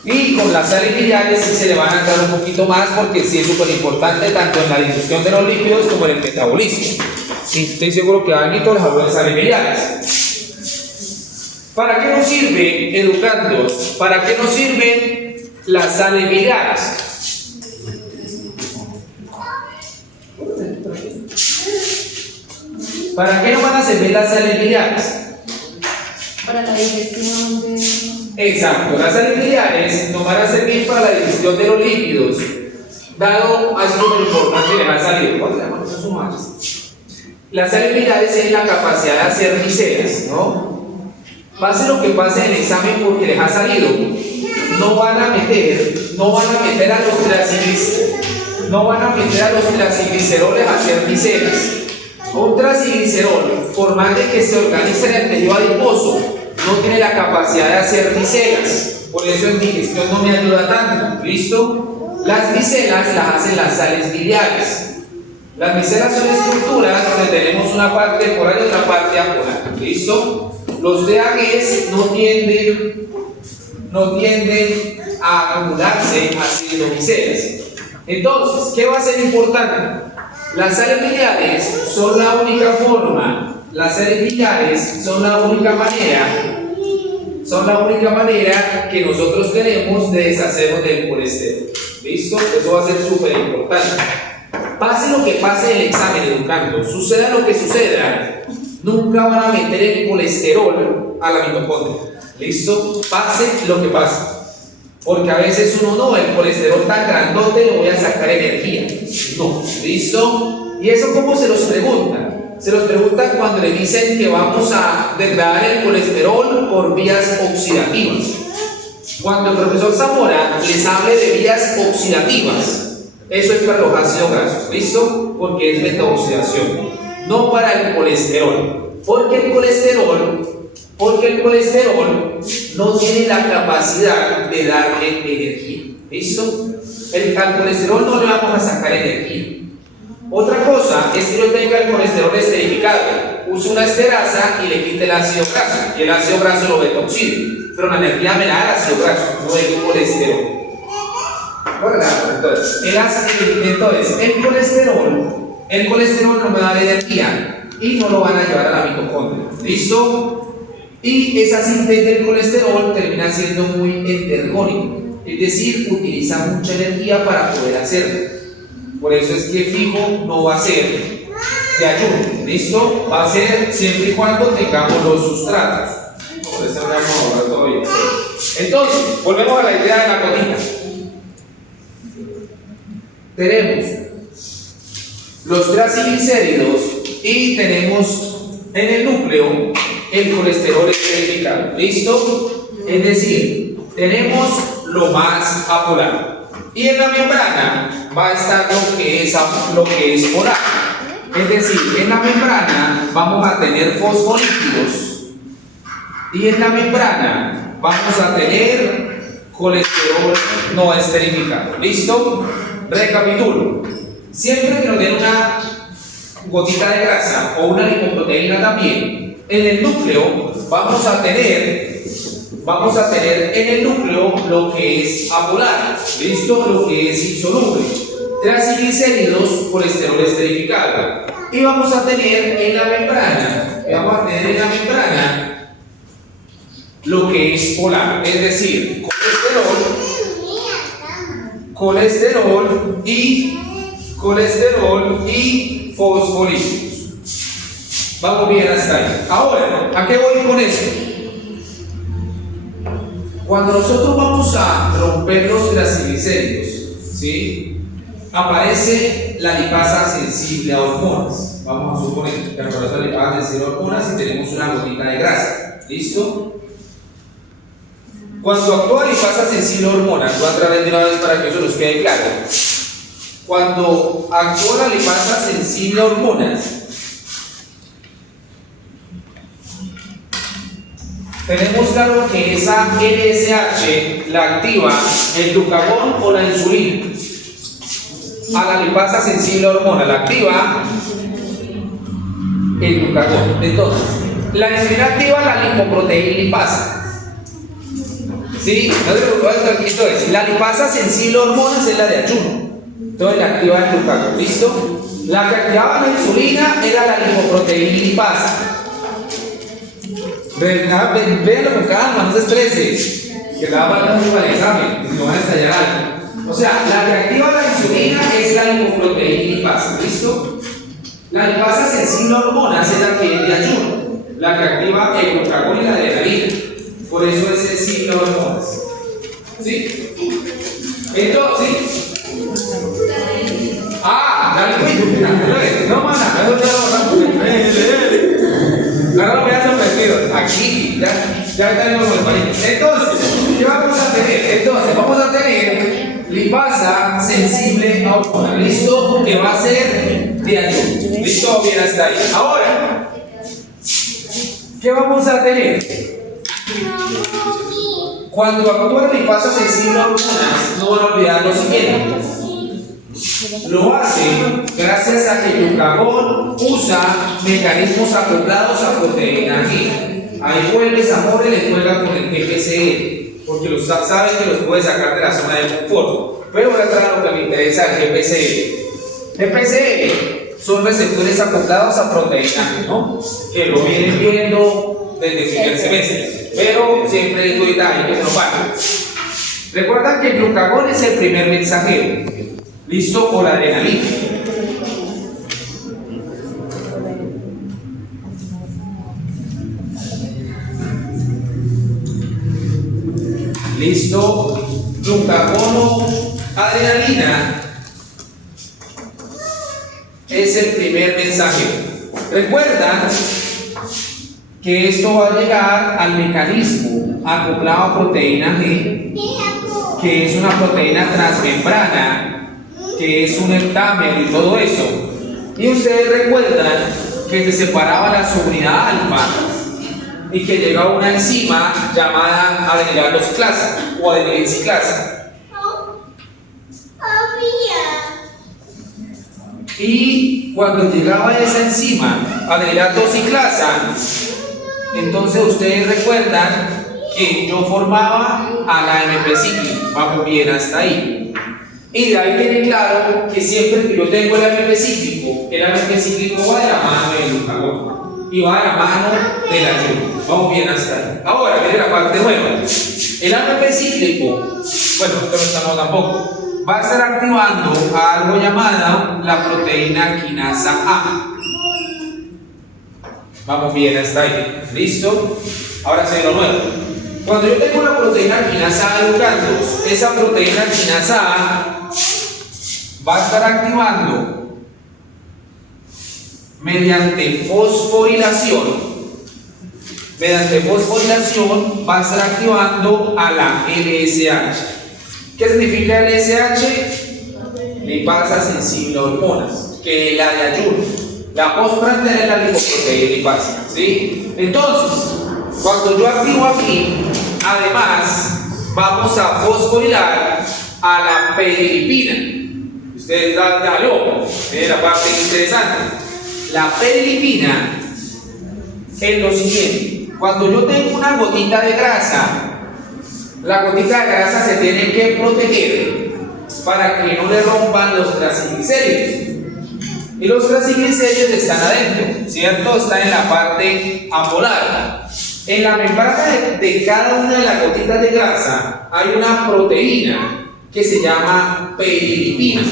Y con las sales biliares sí se le van a dar un poquito más porque sí es súper importante tanto en la digestión de los lípidos como en el metabolismo. Y estoy seguro que Anito les habló de sales biliares. ¿Para qué nos sirve, educandos? ¿Para qué nos sirven las sales biliares? ¿Para qué nos van a servir las sales biliares? Para la digestión de... Exacto, las sales biliares nos van a servir para la digestión de los lípidos. Dado, es súper importante dejar salir. ¿Cuál es eso? Las sales biliares tienen la capacidad de hacer micelas, ¿no? Pase lo que pase en el examen porque les ha salido, no van a meter a los trigliceroles a hacer micelas. Un triglicerol, por más de que se organice en el tejido adiposo, no tiene la capacidad de hacer micelas. Por eso en digestión no me ayuda tanto. ¿Listo? Las micelas las hacen las sales biliares. Las micelas son estructuras donde tenemos una parte polar y otra parte apolar. ¿Listo? Los DAGs no tienden a acumularse haciendo micelas. Entonces, ¿qué va a ser importante? Las sales biliares son la única forma, las sales biliares son la única manera que nosotros tenemos de deshacernos del colesterol. ¿Listo? Eso va a ser súper importante. Pase lo que pase en el examen, educando, suceda lo que suceda, nunca van a meter el colesterol a la mitocondria. ¿Listo? Pase lo que pase. Porque a veces uno no, el colesterol tan grandote lo voy a sacar energía. No, ¿listo? ¿Y eso cómo se los preguntan? Se los preguntan cuando le dicen que vamos a degradar el colesterol por vías oxidativas. Cuando el profesor Zamora les hable de vías oxidativas, eso es para los ácidos grasos, ¿listo? Porque es metaoxidación, no para el colesterol. Porque el colesterol no tiene la capacidad de darle energía, ¿listo? Al colesterol no le vamos a sacar energía. Otra cosa es que yo tenga el colesterol esterificado, use una esterasa y le quite el ácido graso, y el ácido graso lo betoxide. pero la energía me la da el ácido graso, no el colesterol. Entonces, el colesterol no me da la energía y no lo van a llevar a la mitocondria. ¿Listo? Y esa síntesis del colesterol termina siendo muy entergónica, es decir, utiliza mucha energía para poder hacerlo. Por eso es que fijo no va a ser de ayuno. ¿Listo? Va a ser siempre y cuando tengamos los sustratos. Por eso vamos a todo bien. Entonces, volvemos a la idea de la gotita. Tenemos los triglicéridos y tenemos en el núcleo el colesterol esterificado. ¿Listo? Es decir, tenemos lo más apolar. Y en la membrana va a estar lo que es polar. Es decir, en la membrana vamos a tener fosfolípidos y en la membrana vamos a tener colesterol no esterificado. ¿Listo? Recapitulo. Siempre que nos den una gotita de grasa o una lipoproteína también, en el núcleo vamos a tener en el núcleo lo que es apolar, ¿listo? Lo que es insoluble, triglicéridos, colesterol esterificado. Y vamos a tener en la membrana, lo que es polar, es decir, colesterol y fosfolípidos. Vamos bien hasta ahí. Ahora, ¿a qué voy con esto? Cuando nosotros vamos a romper los triglicéridos, ¿sí? Aparece la lipasa sensible a hormonas. Vamos a suponer que aparece la lipasa sensible a hormonas y tenemos una gotita de grasa. ¿Listo? Cuando actúa la lipasa sensible a hormonas, voy a traer de una vez para que eso nos quede claro. Cuando actúa la lipasa sensible a hormonas, tenemos claro que esa LSH la activa el glucagón o la insulina. A la lipasa sensible a hormona la activa el glucagón. Entonces, la insulina activa la lipoproteína lipasa. ¿Sí? Entonces, la lipasa sensible a hormonas es la de ayuno. Entonces, la activa el glucagón. ¿Listo? La que activaba la insulina era la lipoproteína lipasa. Véanlo con calma, no se estrese, que la va a dar para el examen, que no van a estallar algo. O sea, la que activa la insulina es la lipoproteína lipasa, ¿listo? La lipasa sensible a hormonas es la que es de ayuno, la que activa el glucagón y la adrenalina, por eso es sensible a hormonas. ¿Sí? Entonces, dale, no, mana, eso te lo ahora lo voy a hacer perdido. Aquí, ya tenemos los palitos. Entonces, ¿qué vamos a tener? Entonces, vamos a tener lipasa sensible a hormonas. ¿Listo? Que va a ser de ayuno. ¿Listo? Bien hasta ahí. Ahora, ¿qué vamos a tener? Cuando actúa la lipasa sensible a hormonas, no van a olvidar lo siguiente. Lo hace gracias a que el glucagón usa mecanismos acoplados a proteína G. Ahí vuelve Zamora y le juega con el GPCR, porque los saben que los puede sacar de la zona de confort. Pero voy a traer lo que me interesa, el GPCR. GPCR son receptores acoplados a proteína G, ¿no? Que lo vienen viendo desde el primer semestre, pero siempre es detalle que se nos vaya. Recuerdan que el glucagón es el primer mensajero. ¿Listo? O la adrenalina. ¿Listo? Glucagono, adrenalina es el primer mensajero. Recuerda que esto va a llegar al mecanismo acoplado a proteína G, que es una proteína transmembrana, que es un heptámero y todo eso. Y ustedes recuerdan que se separaba la subunidad alfa y que llegaba una enzima llamada adenilatoxiclasa o adenilciclasa. Y cuando llegaba esa enzima adenilatoxiclasa, entonces ustedes recuerdan que yo formaba a la AMP cíclico. Vamos bien hasta ahí. Y de ahí tiene claro que siempre que yo tengo el AMP cíclico va de la mano del glucagón y va de la mano del ayuno. Vamos bien hasta ahí. Ahora viene la parte nueva. El AMP cíclico, bueno, esto no estamos tampoco, va a estar activando a algo llamada la proteína quinasa A. Vamos bien hasta ahí. ¿Listo? Ahora se ve lo nuevo. Cuando yo tengo la proteína quinasa A educándolos, esa proteína quinasa A va a estar activando mediante fosforilación. Mediante fosforilación va a estar activando a la LSH. ¿Qué significa LSH? Lipasa sensible a hormonas, que es la de ayuno. La postprandial es la lipoproteína lipasa, ¿sí? Entonces, cuando yo activo aquí, además, vamos a fosforilar a la perilipina. Ustedes ya lo, es la parte interesante. La perilipina es lo siguiente: cuando yo tengo una gotita de grasa, la gotita de grasa se tiene que proteger para que no le rompan los triglicéridos. Y los triglicéridos están adentro, ¿cierto? Están en la parte apolar. En la membrana de cada una de las gotitas de grasa hay una proteína que se llama perilipina.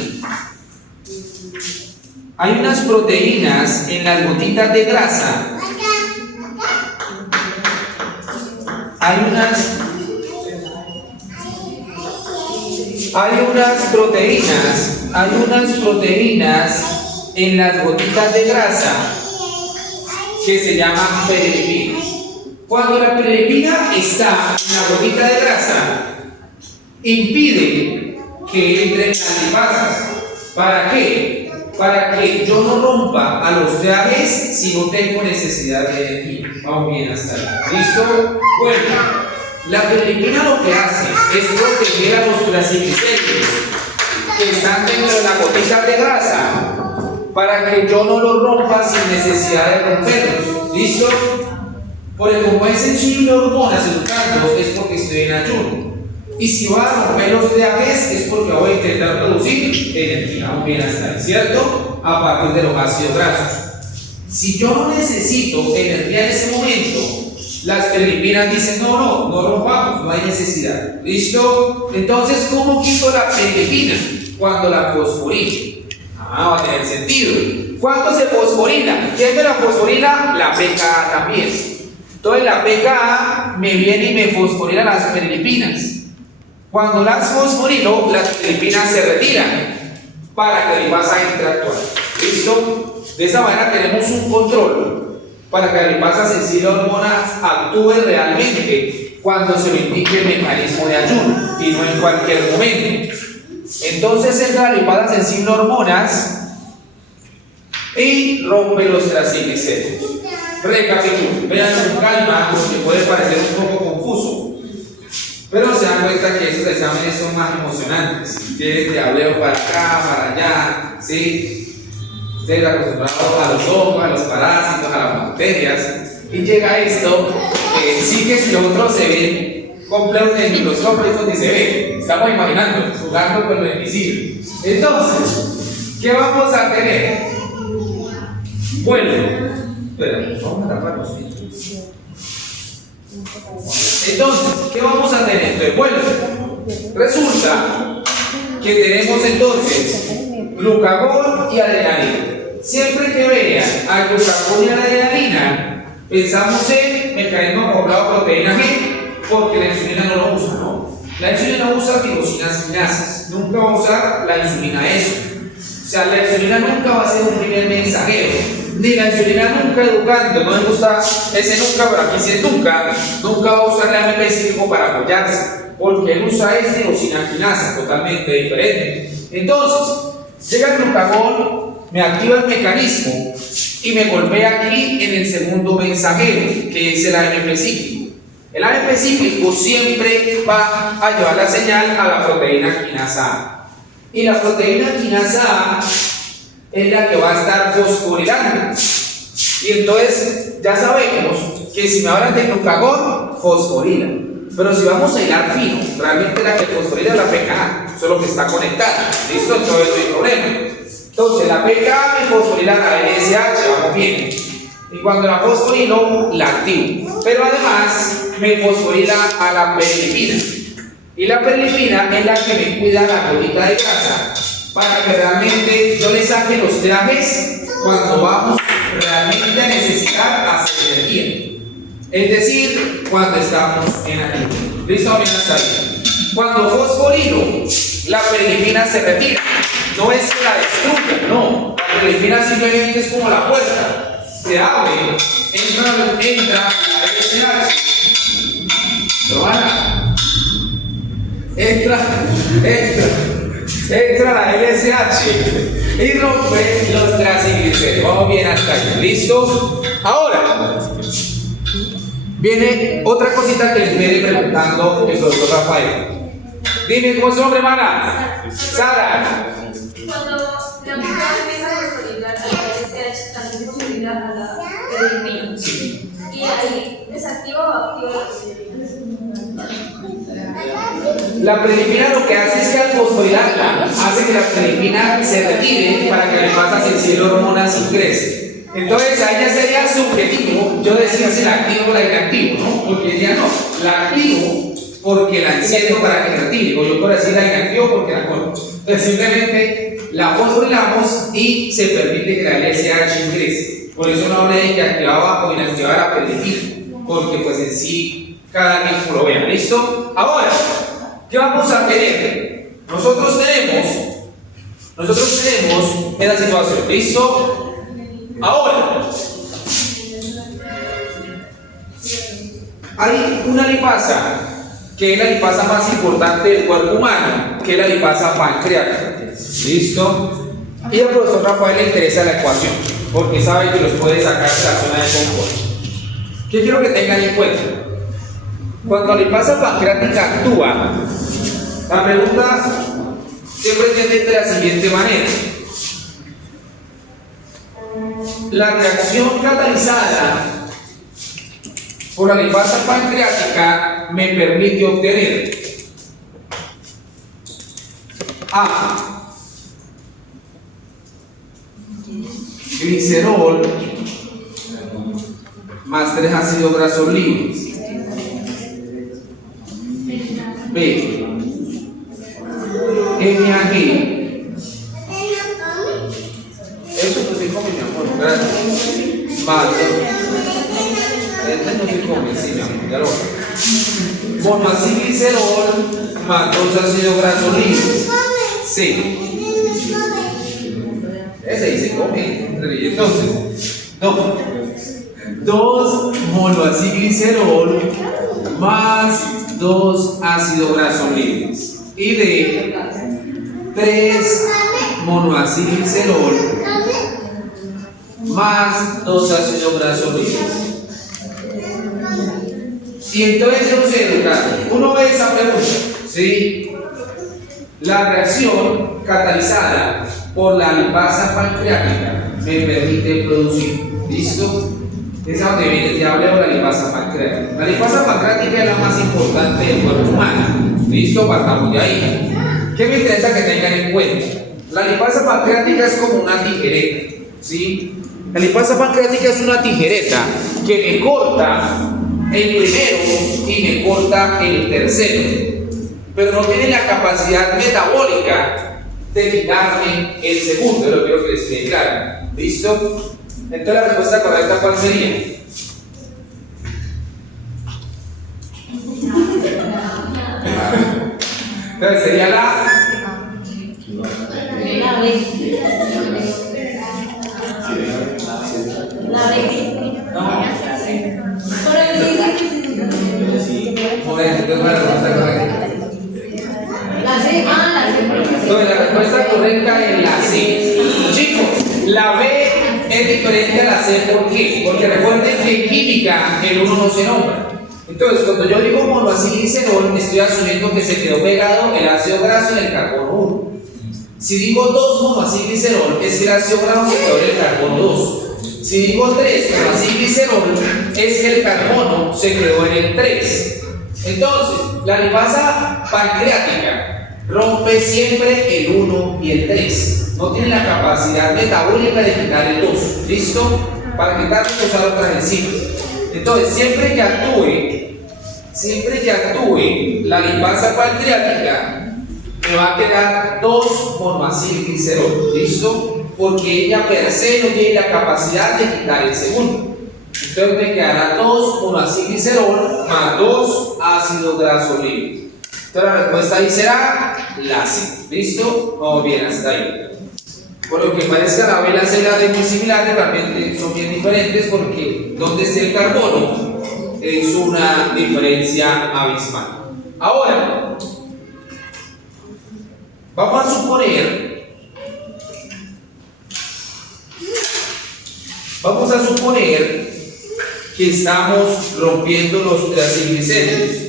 Hay unas proteínas en las gotitas de grasa. Hay unas proteínas en las gotitas de grasa que se llaman perilipinas. Cuando la perilipina está en la gotita de grasa, impide que entren las lipasas. ¿Para qué? Para que yo no rompa a los TAGs si no tengo necesidad de energía. Vamos bien hasta ahí. ¿Listo? Bueno, la perilipina lo que hace es proteger a los triglicéridos que están dentro de la gotita de grasa para que yo no los rompa sin necesidad de romperlos. ¿Listo? Porque como es sensible a hormonas educándolos es porque estoy en ayuno. Y si va a romper los TAGs es porque voy a intentar producir energía. Vamos bien hasta ahí, ¿cierto? A partir de los ácidos grasos. Si yo no necesito energía en ese momento, las perilpinas dicen no rompamos, no hay necesidad. ¿Listo? Entonces, ¿cómo quito la perilipina? Cuando la fosforilo. Va a tener sentido. ¿Cuándo se fosforila? ¿Quién me la fosforila? La pKa también. Entonces la pKa me viene y me fosforila las perilipinas. Cuando las fosforilo, las perilipinas se retiran para que la lipasa entre a actuar. ¿Listo? De esa manera tenemos un control para que la lipasa sensible a hormonas actúe realmente cuando se le indique el mecanismo de ayuno y no en cualquier momento. Entonces entra la lipasa sensible a hormonas y rompe los triglicéridos. Recapitulo, vean con calma porque puede parecer un poco confuso, pero se dan cuenta que esos exámenes son más emocionantes. Tienen tablero para acá, para allá, ¿sí? Ustedes acostumbrados a los hongos, a los parásitos, a las bacterias, y llega esto que sí que si otros se ven complejos en el microscopio, esto ni se ve. Estamos imaginando, jugando con lo invisible. Entonces, ¿qué vamos a tener? Bueno, espera, vamos a tapar los filtros. Entonces, ¿qué vamos a tener? Entonces, bueno, resulta que tenemos entonces glucagón y adrenalina. Siempre que vean al glucagón y a la adrenalina, pensamos en mecanismo acoplado a proteína G, porque la insulina no lo usa, ¿no? La insulina usa tirosinas quinasas, nunca va a usar la insulina eso. O sea, la insulina nunca va a ser un primer mensajero, ni la insulina nunca educando, no me gusta ese nunca, pero aquí sí es nunca va a usar la AMP cíclico para apoyarse, porque él usa es tirosina quinasa, totalmente diferente. Entonces, llega el glucagón, me activa el mecanismo y me golpea aquí en el segundo mensajero, que es el AMP cíclico. El AMP cíclico siempre va a llevar la señal a la proteína quinasa A. Y la proteína quinasa A es la que va a estar fosforilando. Y entonces ya sabemos que si me hablan de glucagón, fosforila. Pero si vamos a hilar fino, realmente la que fosforila es la pKa, solo que está conectada. ¿Listo? Entonces no hay problema. Entonces la pKa me fosforila la LSH, vamos bien. Y cuando la fosforilo, la activo. Pero además me fosforila a la perlipina. Y la perlipina es la que me cuida la bolita de grasa para que realmente yo le saque los trajes cuando vamos realmente a necesitar hacer energía. Es decir, cuando estamos en ayuno. ¿Listo? Bien hasta ahí. Cuando fosforilo, la perlipina se retira. No es que la destruya, no. La perlipina simplemente es como la puerta. Se abre, entra la LSH. Romana. Entra la LSH y rompe los triglicéridos. Vamos bien hasta aquí. ¿Listo? Ahora viene otra cosita que les viene preguntando el profesor Rafael. Dime, ¿cómo es su nombre, hermana? Sara. Cuando la mujer empieza a fosforilar a la LSH, también fosforila a la perlipina. Sí. Y ahí desactiva o activa la perlipina. La perlipina lo que hace es que al fosforilarla hace que la perlipina se retire para que le pasa sensible hormonas ingrese. Entonces a ella sería subjetivo yo decir si la activo o la inactivo, ¿no? Porque ella no, la activo porque la enciendo para que se retire, o yo por decir la inactivo porque la corto. Entonces simplemente la fosforilamos y se permite que la LSH ingrese. Por eso no hablé de que activaba o inactivaba la perlipina, porque pues en sí cada quien lo vea. ¿Listo? Ahora, ¿qué vamos a tener? Nosotros tenemos esta situación. ¿Listo? Ahora, hay una lipasa que es la lipasa más importante del cuerpo humano, que es la lipasa pancreática. ¿Listo? Y al profesor Rafael le interesa la ecuación, porque sabe que los puede sacar de la zona de confort. ¿Qué quiero que tengan en cuenta? Cuando la lipasa pancreática actúa, la pregunta siempre tiene de la siguiente manera. La reacción catalizada por la lipasa pancreática me permite obtener A, glicerol más 3 ácidos grasos libres, B, NAG. Eso no se come, mi amor, gracias. Más, este no se come, sí, mi amor, ya lo voy. Monoacilglicerol más 2 ácidos grasos libres, C. Ese ahí se come. Entonces, 2 monoacilglicerol más 2 ácidos grasos libres. Y de 3 monoacilglicerol más 2 ácidos grasos libres. Y entonces yo sé, educar, uno ve esa pregunta, ¿sí? La reacción catalizada por la lipasa pancreática me permite producir. ¿Listo? Es a donde viene, ya hablé de la lipasa pancreática. La lipasa pancreática es la más importante del cuerpo humano. ¿Listo? Partamos de ahí. ¿Qué me interesa que tengan en cuenta? La lipasa pancreática es como una tijereta, ¿sí? La lipasa pancreática es una tijereta que me corta el primero y me corta el tercero, pero no tiene la capacidad metabólica de quitarme el segundo. Lo quiero que les quede claro. ¿Listo? Entonces la respuesta correcta, ¿cuál sería? Entonces sería la entonces la respuesta correcta es la C. Chicos, la B es diferente a la C. ¿Por qué? Porque recuerden que en química el 1 no se nombra. Entonces, cuando yo digo monoacilglicerol, estoy asumiendo que se quedó pegado el ácido graso en el carbono 1. Si digo 2 monoacilglicerol, es que el ácido graso se quedó en el carbono 2. Si digo 3 monoacilglicerol, es que el carbono se quedó en el 3. Entonces, la lipasa pancreática rompe siempre el 1 y el 3. No tiene la capacidad metabólica de quitar el 2. ¿Listo? Para quitar y usar otras enzimas. Entonces, siempre que actúe la lipasa pancreática, me va a quedar 2 monoacilglicerol. ¿Listo? Porque ella per se no tiene la capacidad de quitar el segundo. Entonces me quedará 2 monoacilglicerol más 2 ácido graso libre. Entonces la respuesta ahí será la C. ¿Listo? Vamos bien hasta ahí. Por lo que parezca la B y la C las de muy similares, realmente son bien diferentes porque donde esté el carbono es una diferencia abismal. Ahora, vamos a suponer que estamos rompiendo los triacilglicéridos.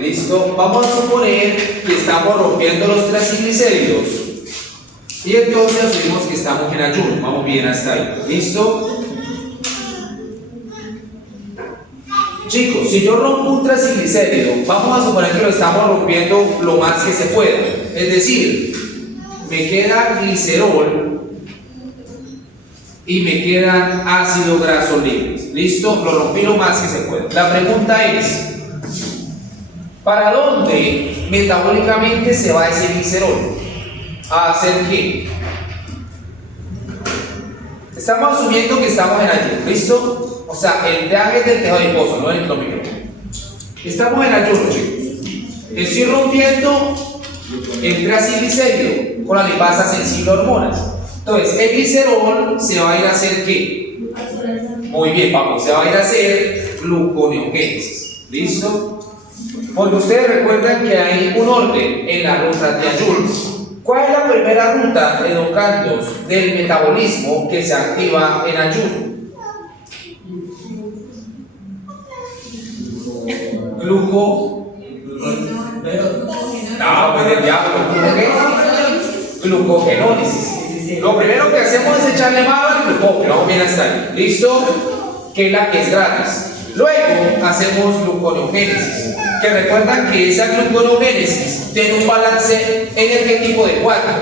Listo, vamos a suponer que estamos rompiendo los triacilglicéridos y entonces asumimos que estamos en ayuno. Vamos bien hasta ahí. ¿Listo? Chicos, si yo rompo un traciglicérido, vamos a suponer que lo estamos rompiendo lo más que se pueda. Es decir, me queda glicerol y me quedan ácido graso libres. ¿Listo? Lo rompí lo más que se pueda. La pregunta es, ¿para dónde metabólicamente se va ese glicerol? ¿A hacer qué? Estamos asumiendo que estamos en ayuno. ¿Listo? O sea, el pH es del tejido adiposo, no del clomicro. Estamos en ayuno, chicos. Estoy rompiendo el triacilglicérido con la lipasa sensible a hormonas. Entonces, el glicerol se va a ir a hacer ¿qué? Muy bien, vamos, se va a ir a hacer gluconeogénesis. ¿Listo? Porque ustedes recuerdan que hay un orden en la ruta de ayuno. ¿Cuál es la primera ruta, educandos, del metabolismo que se activa en ayuno? Glucogenólisis. Lo primero que hacemos es echarle mano al glucógeno. Vamos bien hasta ahí. ¿Listo? Que es la que es gratis. Luego hacemos gluconeogénesis. Que recuerdan que esa gluconeogénesis tiene un balance energético de 4.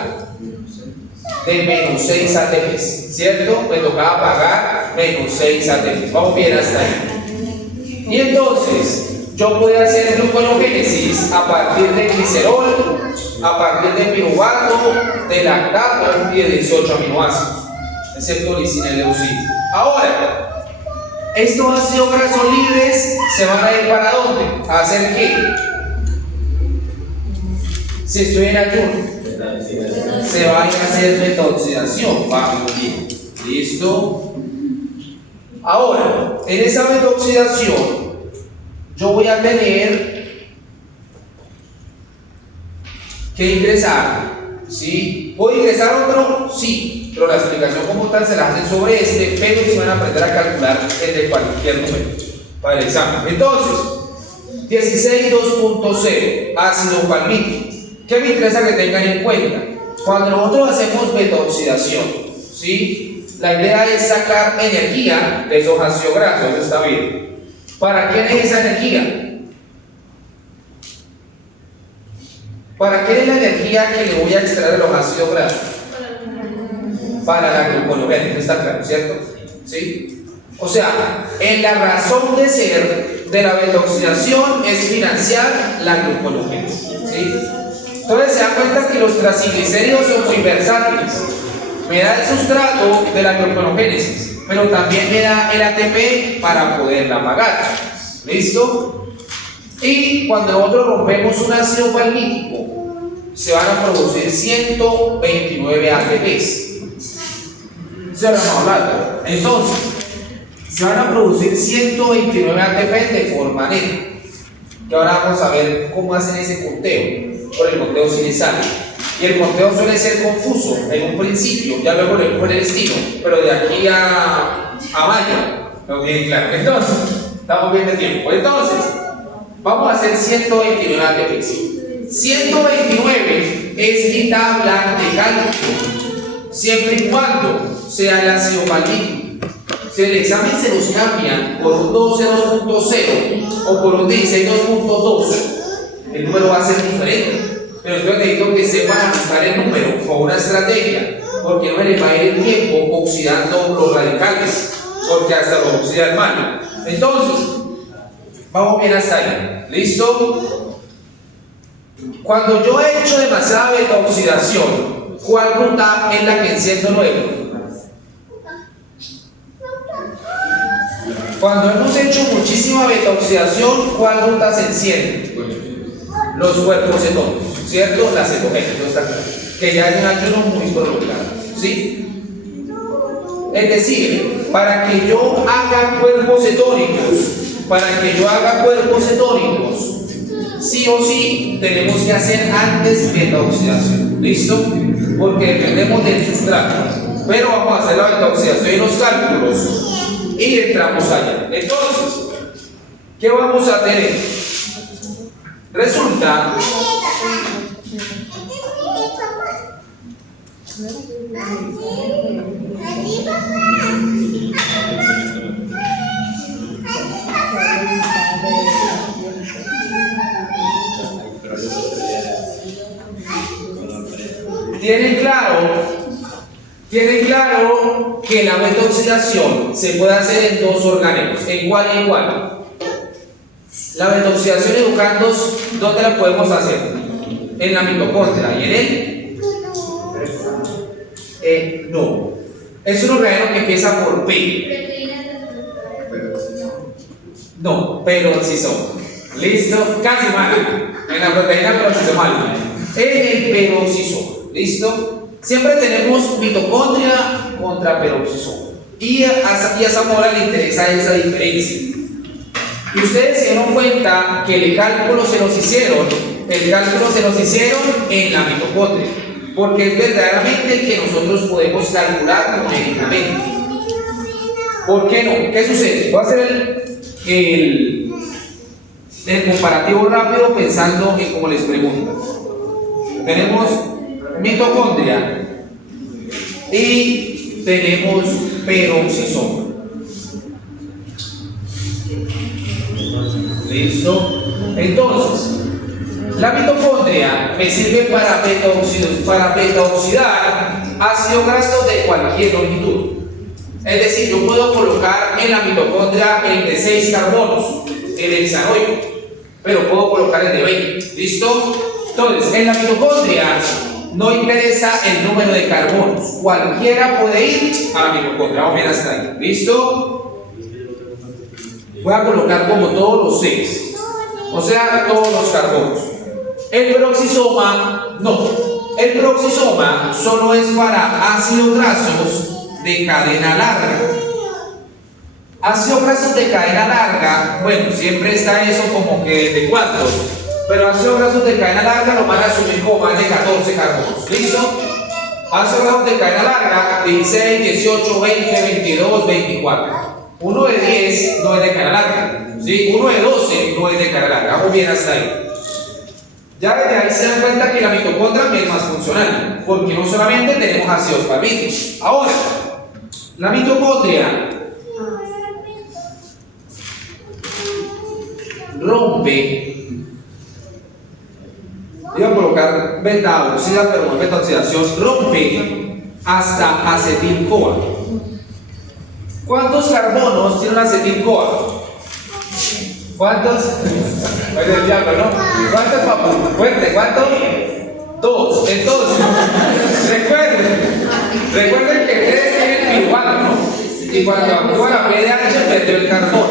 De menos 6 ATPs. ¿Cierto? Me tocaba pagar menos 6 ATPs. Vamos bien hasta ahí. Y entonces, yo puedo hacer gluconeogénesis a partir de glicerol, a partir de piruvato, de lactato y de 18 aminoácidos, excepto lisina y leucina. Ahora, estos ácidos grasos libres se van a ir ¿para dónde? ¿A hacer qué? Si estoy en ayuno, se va a ir a hacer metoxidación. Vamos bien. ¿Listo? Ahora, en esa metoxidación, yo voy a tener que ingresar, ¿sí? ¿Puedo ingresar otro? Sí, pero la explicación como tal se la hacen sobre este, pero se van a aprender a calcular el de cualquier número para el examen. Entonces, 16.2.0, ácido palmítico. ¿Qué me interesa que tengan en cuenta? Cuando nosotros hacemos metoxidación, ¿sí? La idea es sacar energía de esos ácidos grasos, eso está bien. ¿Para quién es esa energía? ¿Para quién es la energía que le voy a extraer de los ácidos grasos? Para la gluconeogénesis, está claro, ¿cierto? ¿Sí? O sea, en la razón de ser de la metoxidación es financiar la gluconeogénesis, ¿sí? Entonces se da cuenta que los traciglicéridos son muy versátiles. Me da el sustrato de la gluconeogénesis, pero también me da el ATP para poderla pagar. ¿Listo? Y cuando nosotros rompemos un ácido palmítico, se van a producir 129 ATPs. ¿Se van a hablar? Entonces, se van a producir 129 ATP de forma neta. Que ahora vamos a ver cómo hacen ese conteo. Por el conteo sinesal. Y el conteo suele ser confuso en un principio, ya luego le coge el estilo, pero de aquí a mayo lo tienen claro. Entonces, estamos bien de tiempo. Entonces, vamos a hacer 129 ATPs. 129 es mi tabla de cálculo siempre y cuando sea el ácido palmítico. Si el examen se los cambian por un 12 2.0 o por un 16 2.2, el número va a ser diferente. Pero yo necesito que sepan ajustar el número con una estrategia, porque no me les va a ir el tiempo oxidando los radicales, porque hasta los oxida el malo. Entonces, vamos bien hasta ahí. ¿Listo? Cuando yo he hecho demasiada beta oxidación, ¿cuál ruta es la que enciendo luego? Cuando hemos hecho muchísima beta oxidación, ¿cuál ruta se enciende? Los cuerpos cetónicos, ¿cierto? La cetogénesis, no está claro. Que ya es un ayuno muy prolongado, ¿sí? Es decir, para que yo haga cuerpos cetónicos, sí o sí tenemos que hacer antes beta oxidación, ¿listo? Porque dependemos del sustrato. Pero vamos a hacer la beta oxidación y los cálculos y entramos allá. Entonces, ¿qué vamos a tener? Resulta tienen claro que la beta oxidación se puede hacer en dos organismos, en igual y igual. La beta oxidación educandos, ¿dónde la podemos hacer? En la mitocondria y en el no. Es un organismo que empieza por P. No, peroxisoma. ¿Listo? Casi mal. En la proteína peroxisoma. En el peroxisoma. ¿Listo? Siempre tenemos mitocondria contra peroxisoma. Y a Zamora le interesa esa diferencia. Y ustedes se dieron cuenta que el cálculo se los hicieron en la mitocondria, porque es verdaderamente el que nosotros podemos calcular numéricamente. ¿Por qué no? ¿Qué sucede? Voy a hacer el comparativo rápido pensando en cómo les pregunto. Tenemos mitocondria y tenemos peroxisoma. ¿Listo? Entonces, la mitocondria me sirve para beta oxidar ácido graso de cualquier longitud. Es decir, yo puedo colocar en la mitocondria el de 6 carbonos, el hexanoico, pero puedo colocar el de 20. ¿Listo? Entonces, en la mitocondria no interesa el número de carbonos, cualquiera puede ir a la mitocondria. Vamos bien hasta ahí. ¿Listo? Voy a colocar como todos los 6, o sea, todos los carbonos. El peroxisoma, no. El peroxisoma solo es para ácidos grasos de cadena larga. Ácidos grasos de cadena larga, bueno, siempre está eso como que de cuántos, pero ácidos grasos de cadena larga lo van a asumir como más de 14 carbonos. ¿Listo? Ácidos grasos de cadena larga, 16, 18, 20, 22, 24. Uno de 10 no es de cadena larga, ¿sí? Uno de 12 no es de cadena larga. Vamos bien hasta ahí. Ya desde ahí se dan cuenta que la mitocondria es más funcional, porque no solamente tenemos ácidos palmíticos. Ahora, la mitocondria rompe, iba a colocar beta oxida, pero no beta oxidación, rompe hasta acetil-CoA. ¿Cuántos carbonos tiene una acetil-CoA? ¿Cuántos? Oye, el diablo, ¿no? ¿Cuántos, papá? Fuerte, ¿cuántos? 2. Entonces, recuerden que ustedes tienen piruvato, ¿no? Y cuando actúa la PDH perdió el carbono.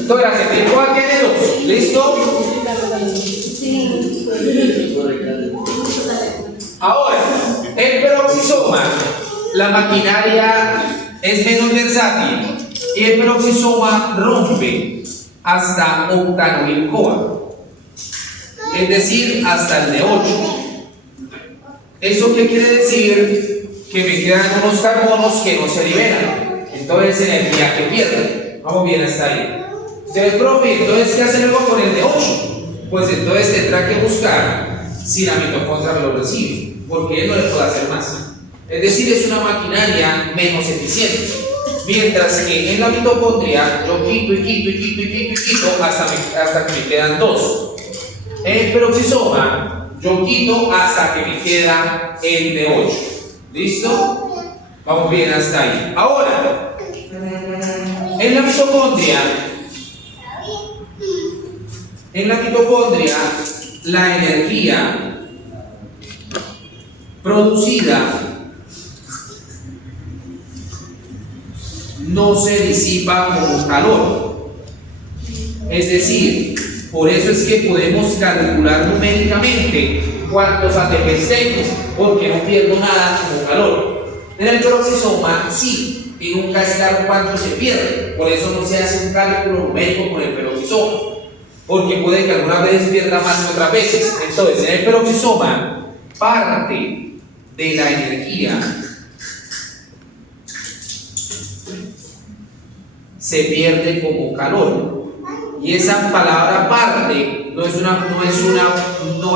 Entonces, la acetil-CoA tiene 2. ¿Listo? Ahora, el peroxisoma, la maquinaria es menos versátil y el peroxisoma rompe hasta octanoil-CoA, es decir, hasta el de 8. ¿Eso qué quiere decir? Que me quedan unos carbonos que no se liberan, entonces energía que pierden. Vamos bien hasta ahí. Ustedes, profe, entonces ¿qué hacer luego con el de 8? Pues entonces tendrá que buscar si la mitocondria me lo recibe, porque él no le puede hacer más. Es decir, es una maquinaria menos eficiente. Mientras que en la mitocondria yo quito y quito y quito y quito y quito hasta que me quedan 2. En el peroxisoma yo quito hasta que me queda el de 8. ¿Listo? Vamos bien hasta ahí. Ahora, en la mitocondria, la energía producida no se disipa como calor. Es decir, por eso es que podemos calcular numéricamente cuántos ATPs tengo, porque no pierdo nada como calor. En el peroxisoma sí, y nunca es claro cuánto se pierde. Por eso no se hace un cálculo numérico con el peroxisoma, porque puede que algunas veces pierda más que otras veces. Entonces, en el peroxisoma, parte de la energía se pierde como calor. Y esa palabra parte no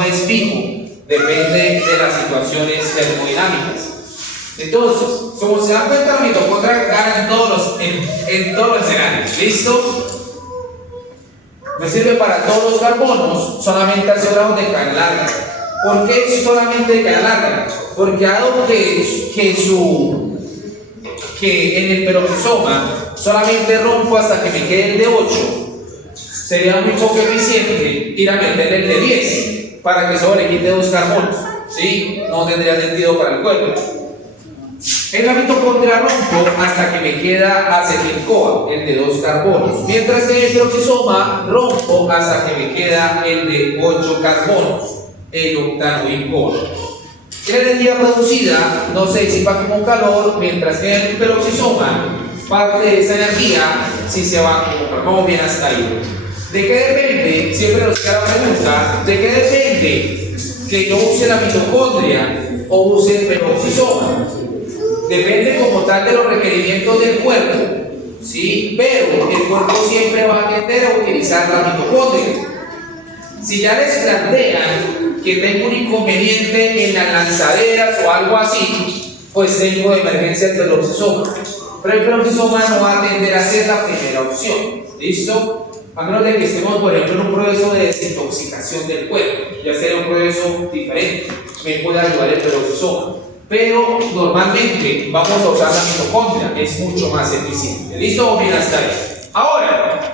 es fijo, depende de las situaciones termodinámicas. Entonces, como se dan cuenta, la mitocondria gana en todos los escenarios. ¿Listo? Me sirve para todos los carbonos, solamente hace grados de cadena larga. ¿Por qué solamente de cadena larga? Porque dado que en el peroxisoma solamente rompo hasta que me quede el de 8, sería muy poco eficiente ir a meterle el de 10 para que solo le quite 2 carbonos. ¿Sí? No tendría sentido para el cuerpo. En la mitocondria rompo hasta que me queda acetil-CoA, el de 2 carbonos. Mientras que en el peroxisoma rompo hasta que me queda el de 8 carbonos, el octanoil-CoA. La energía producida no se disipa como calor, mientras que en el peroxisoma parte de esa energía sí se va como calor. Vamos bien hasta ahí. ¿De qué depende? Siempre nos queda la pregunta, ¿de qué depende que yo use la mitocondria o use el peroxisoma? Depende como tal de los requerimientos del cuerpo, ¿sí? Pero el cuerpo siempre va a tender a utilizar la mitocondria. Si ya les plantean que tengo un inconveniente en las lanzaderas o algo así, pues tengo de emergencia el peroxisoma. Pero el peroxisoma no va a tender a ser la primera opción. ¿Listo? A menos de que estemos, por ejemplo, en un proceso de desintoxicación del cuerpo. Ya sería un proceso diferente. Me puede ayudar el peroxisoma. Pero normalmente vamos a usar la mitocondria. Es mucho más eficiente. ¿Listo? Bien hasta ahí. Ahora,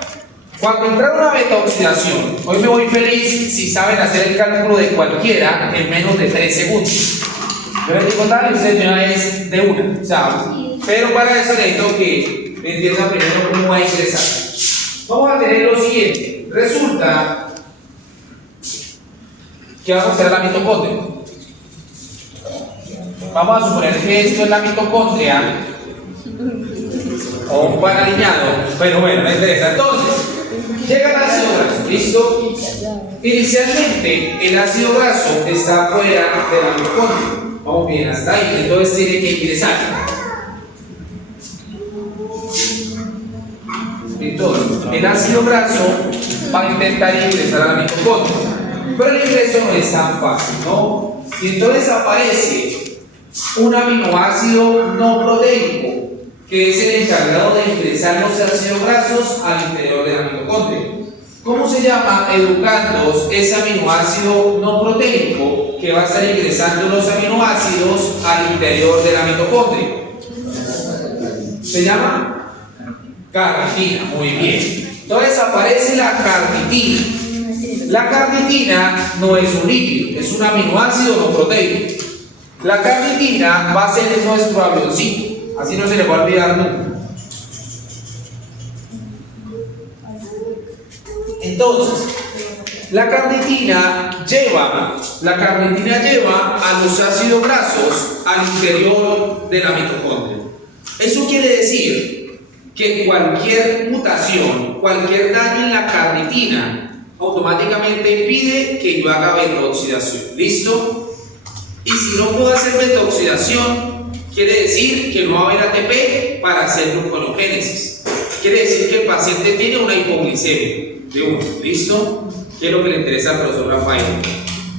cuando entra una beta-oxidación, hoy me voy feliz si saben hacer el cálculo de cualquiera en menos de 3 segundos. Yo les digo tal y ustedes de una vez de una, ¿saben? Pero para eso necesito que me entiendan primero cómo va a ingresar. Vamos a tener lo siguiente. Resulta que vamos a hacer la mitocondria. Vamos a suponer que esto es la mitocondria o un pan alineado, pero bueno, me interesa. Entonces, llega el ácido graso, ¿listo? Inicialmente, el ácido graso está fuera de la mitocondria. Vamos bien, hasta ahí. Entonces tiene que ingresar. Entonces, el ácido graso va a intentar ingresar a la mitocondria, pero el ingreso no es tan fácil, ¿no? Y entonces aparece un aminoácido no proteico, que es el encargado de ingresar los ácidos grasos al interior de la mitocondria. ¿Cómo se llama, educandos, ese aminoácido no proteico que va a estar ingresando los aminoácidos al interior de la mitocondria? ¿Se llama? Carnitina, muy bien. Entonces aparece la carnitina. La carnitina no es un lípido, es un aminoácido no proteico. La carnitina va a ser nuestro avioncito, así no se le va a olvidar nunca. Entonces, la carnitina lleva a los ácidos grasos al interior de la mitocondria. Eso quiere decir que cualquier mutación, cualquier daño en la carnitina automáticamente impide que yo haga beta-oxidación. ¿Listo? Y si no puedo hacer beta-oxidación, quiere decir que no va a haber ATP para hacer gluconeogénesis. Quiere decir que el paciente tiene una hipoglicemia de 1. ¿Listo? Que es lo que le interesa al profesor Rafael.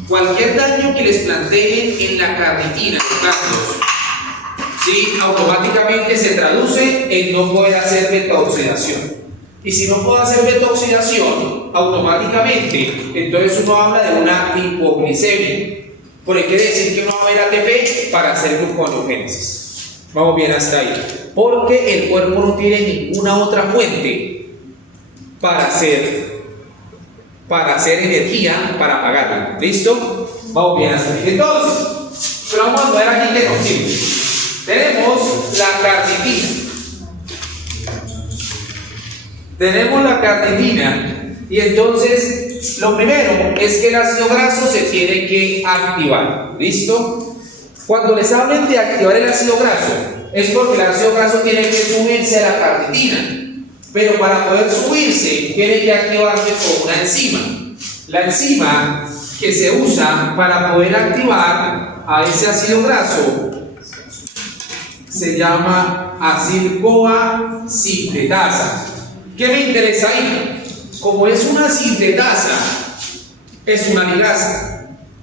Cualquier daño que les planteen en la carnitina, ¿sí? Automáticamente se traduce en no poder hacer beta-oxidación. Y si no puedo hacer beta-oxidación, automáticamente, entonces uno habla de una hipoglicemia. Porque quiere decir que no va a haber ATP para hacer gluconeogénesis. Vamos bien hasta ahí. Porque el cuerpo no tiene ninguna otra fuente para hacer energía para apagarla. ¿Listo? Vamos bien hasta ahí. Entonces, pero vamos a ver aquí que nos sirve. Tenemos la carnitina. Tenemos la carnitina. Y entonces, lo primero es que el ácido graso se tiene que activar. ¿Listo? Cuando les hablen de activar el ácido graso, es porque el ácido graso tiene que subirse a la carnitina. Pero para poder subirse, tiene que activarse con una enzima. La enzima que se usa para poder activar a ese ácido graso se llama acil-CoA sintetasa. ¿Qué me interesa ahí? Como es una sintetasa, es una ligasa.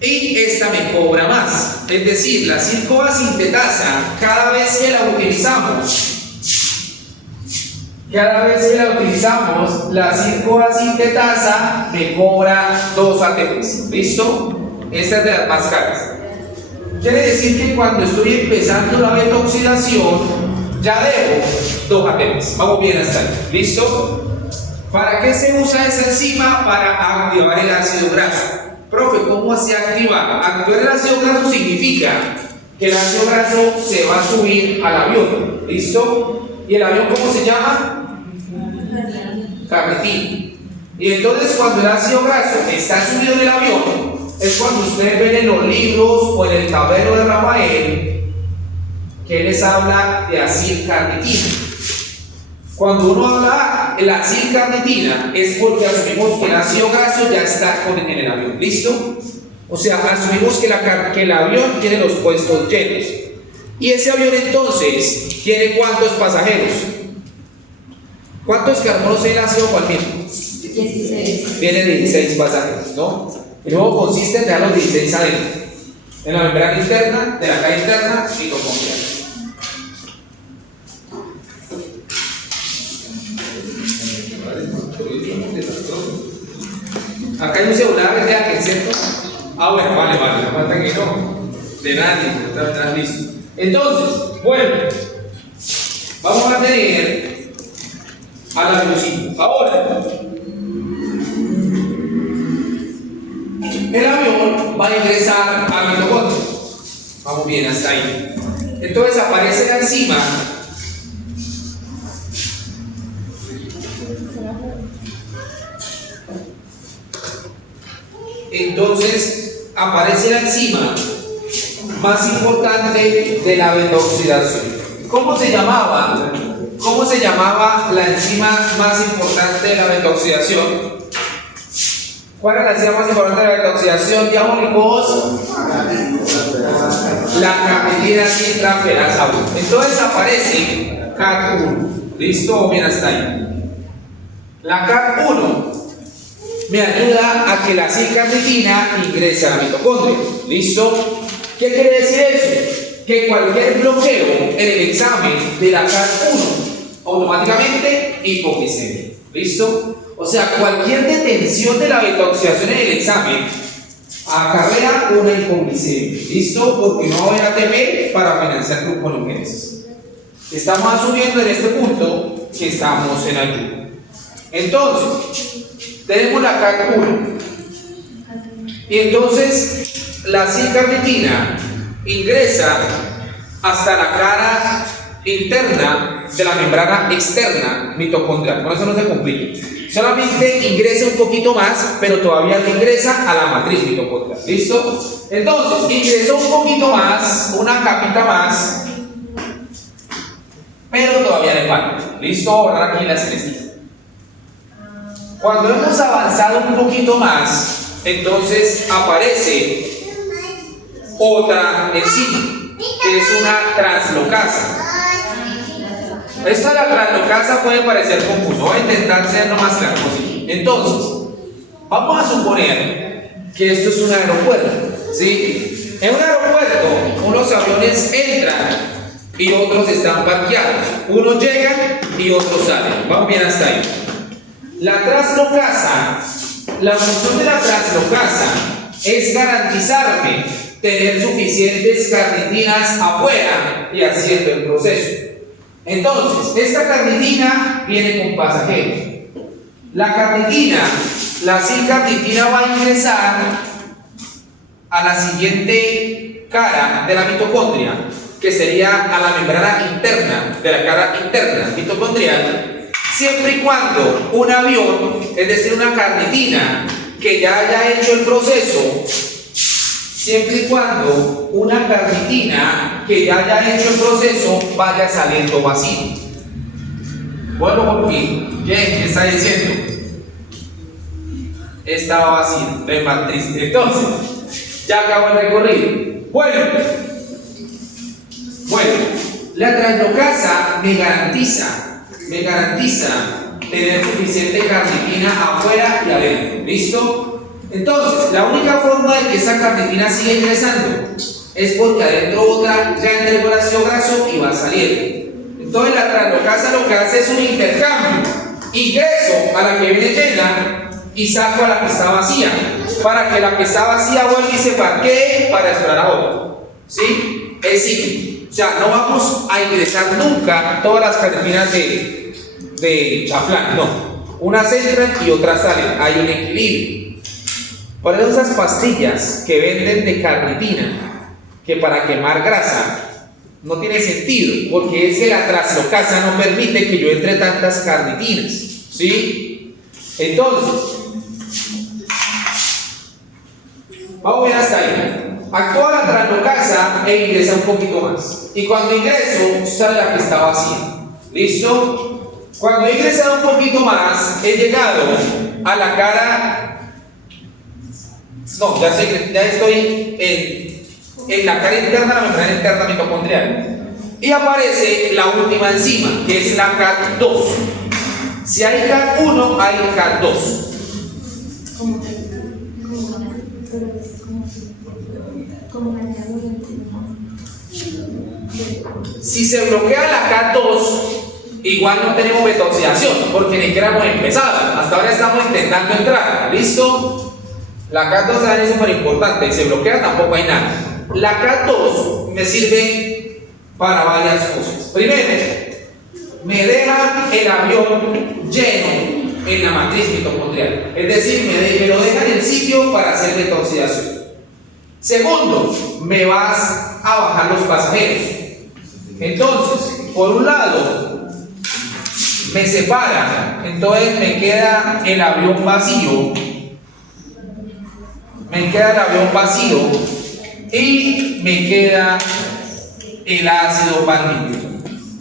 Y esta me cobra más. Es decir, la acil-CoA sintetasa, cada vez que la utilizamos, la acil-CoA sintetasa me cobra 2 ATPs. ¿Listo? Esta es de las más caras. Quiere decir que cuando estoy empezando la beta-oxidación, ya debo 2 ATPs. Vamos bien hasta ahí. ¿Listo? ¿Para qué se usa esa enzima? Para activar el ácido graso. Profe, ¿cómo se activa? Activar el ácido graso significa que el ácido graso se va a subir al avión. ¿Listo? ¿Y el avión cómo se llama? Carnitina. Y entonces cuando el ácido graso está subido en el avión, es cuando ustedes ven en los libros o en el tablero de Rafael que les habla de acil-carnitina. Cuando uno habla de la acil-carnitina es porque asumimos que el ácido graso ya está en el avión. ¿Listo? O sea, asumimos que el avión tiene los puestos llenos. Y ese avión entonces tiene ¿cuántos pasajeros? ¿Cuántos carbonos en el ácido palmito? 16. Vienen 16 pasajeros, ¿no? Y luego consiste en dejar los 16 adentro. En la membrana interna, de la caja interna, mitocondrial. Acá hay un celular de aquel, ¿cierto? Ah, bueno, vale, no falta que no. De nadie, está listo. Entonces, bueno, vamos a tener a la velocidad. Ahora, el avión va a ingresar al mitocondrio. Vamos bien, hasta ahí. Entonces aparece la enzima. Entonces aparece la enzima más importante de la beta-oxidación. ¿Cómo se llamaba? ¿Cómo se llamaba la enzima más importante de la beta-oxidación? ¿Cuál es la enzima más importante de la beta-oxidación? Diabólicos. La carnitina citraferasa 1. Entonces aparece CAT1. ¿Listo? Bien hasta ahí. La CAT1 me ayuda a que la acil-carnitina ingrese a la mitocondria. ¿Listo? ¿Qué quiere decir eso? Que cualquier bloqueo en el examen de la CAT1 automáticamente hipoglicemia. ¿Listo? O sea, cualquier detención de la beta-oxidación en el examen acarrea una hipoglicemia. ¿Listo? Porque no va a haber ATP para financiar gluconeogénesis. Estamos asumiendo en este punto que estamos en ayuno. Entonces, tenemos la CAT1 y entonces la acil-carnitina ingresa hasta la cara interna de la membrana externa mitocondrial. Con eso no se complica. Solamente ingresa un poquito más, pero todavía no ingresa a la matriz mitocondrial. ¿Listo? Entonces, ingresó un poquito más, una capita más, pero todavía le falta. ¿Listo? Ahora aquí la celestita. Cuando hemos avanzado un poquito más, entonces aparece otra enzima, que es una translocasa. Esta de la translocasa puede parecer confuso, voy a intentar ser lo más claro posible. Entonces, vamos a suponer que esto es un aeropuerto, ¿sí? En un aeropuerto, unos aviones entran y otros están parqueados. Unos llegan y otros salen. Vamos bien hasta ahí. La traslocasa, la función de la traslocasa es garantizarme tener suficientes carnitinas afuera y haciendo el proceso. Entonces, esta carnitina viene con pasajeros. La carnitina, la C-carnitina va a ingresar a la siguiente cara de la mitocondria, que sería a la membrana interna de la cara interna mitocondrial, siempre y cuando un avión, es decir, una carnitina que ya haya hecho el proceso, siempre y cuando una carnitina que ya haya hecho el proceso vaya saliendo vacío. Vuelvo por fin. ¿Qué está diciendo? Estaba vacío, no es más triste. Entonces, ya acabó el recorrido. Bueno, la traslocasa me garantiza tener suficiente carnitina afuera y adentro. ¿Listo? Entonces, la única forma de que esa carnitina siga ingresando es porque adentro otra ya entregó el ácido graso y va saliendo. Entonces, la traslocasa lo que hace es un intercambio. Ingreso a la que viene llena y saco a la que está vacía, para que la que está vacía vuelva y se parquee para esperar a otra. ¿Sí? Es cíclico. O sea, no vamos a ingresar nunca todas las carnitinas de chaflán, no. Unas entran y otras salen. Hay un equilibrio. Por eso esas pastillas que venden de carnitina, que para quemar grasa, no tiene sentido, porque es que la traslocasa no permite que yo entre tantas carnitinas. ¿Sí? Entonces, vamos bien hasta ahí. Actúa la traslocasa e ingresa un poquito más. Y cuando ingreso, sale la que está vacía. ¿Listo? Cuando he ingresado un poquito más, he llegado a la cara. No, ya estoy en la cara interna, la membrana interna mitocondrial. Y aparece la última enzima, que es la CAT2. Si hay CAT1, hay CAT2. Si se bloquea la CAT2, igual no tenemos beta-oxidación, porque ni siquiera hemos empezado. Hasta ahora estamos intentando entrar. ¿Listo? La CAT2 es súper importante. Si se bloquea, tampoco hay nada. La CAT2 me sirve para varias cosas. Primero, me deja el avión lleno en la matriz mitocondrial. Es decir, me lo deja en el sitio para hacer beta-oxidación. Segundo, me vas a bajar los pasajeros. Entonces, por un lado, me separa, entonces me queda el avión vacío. Y me queda el ácido palmítico.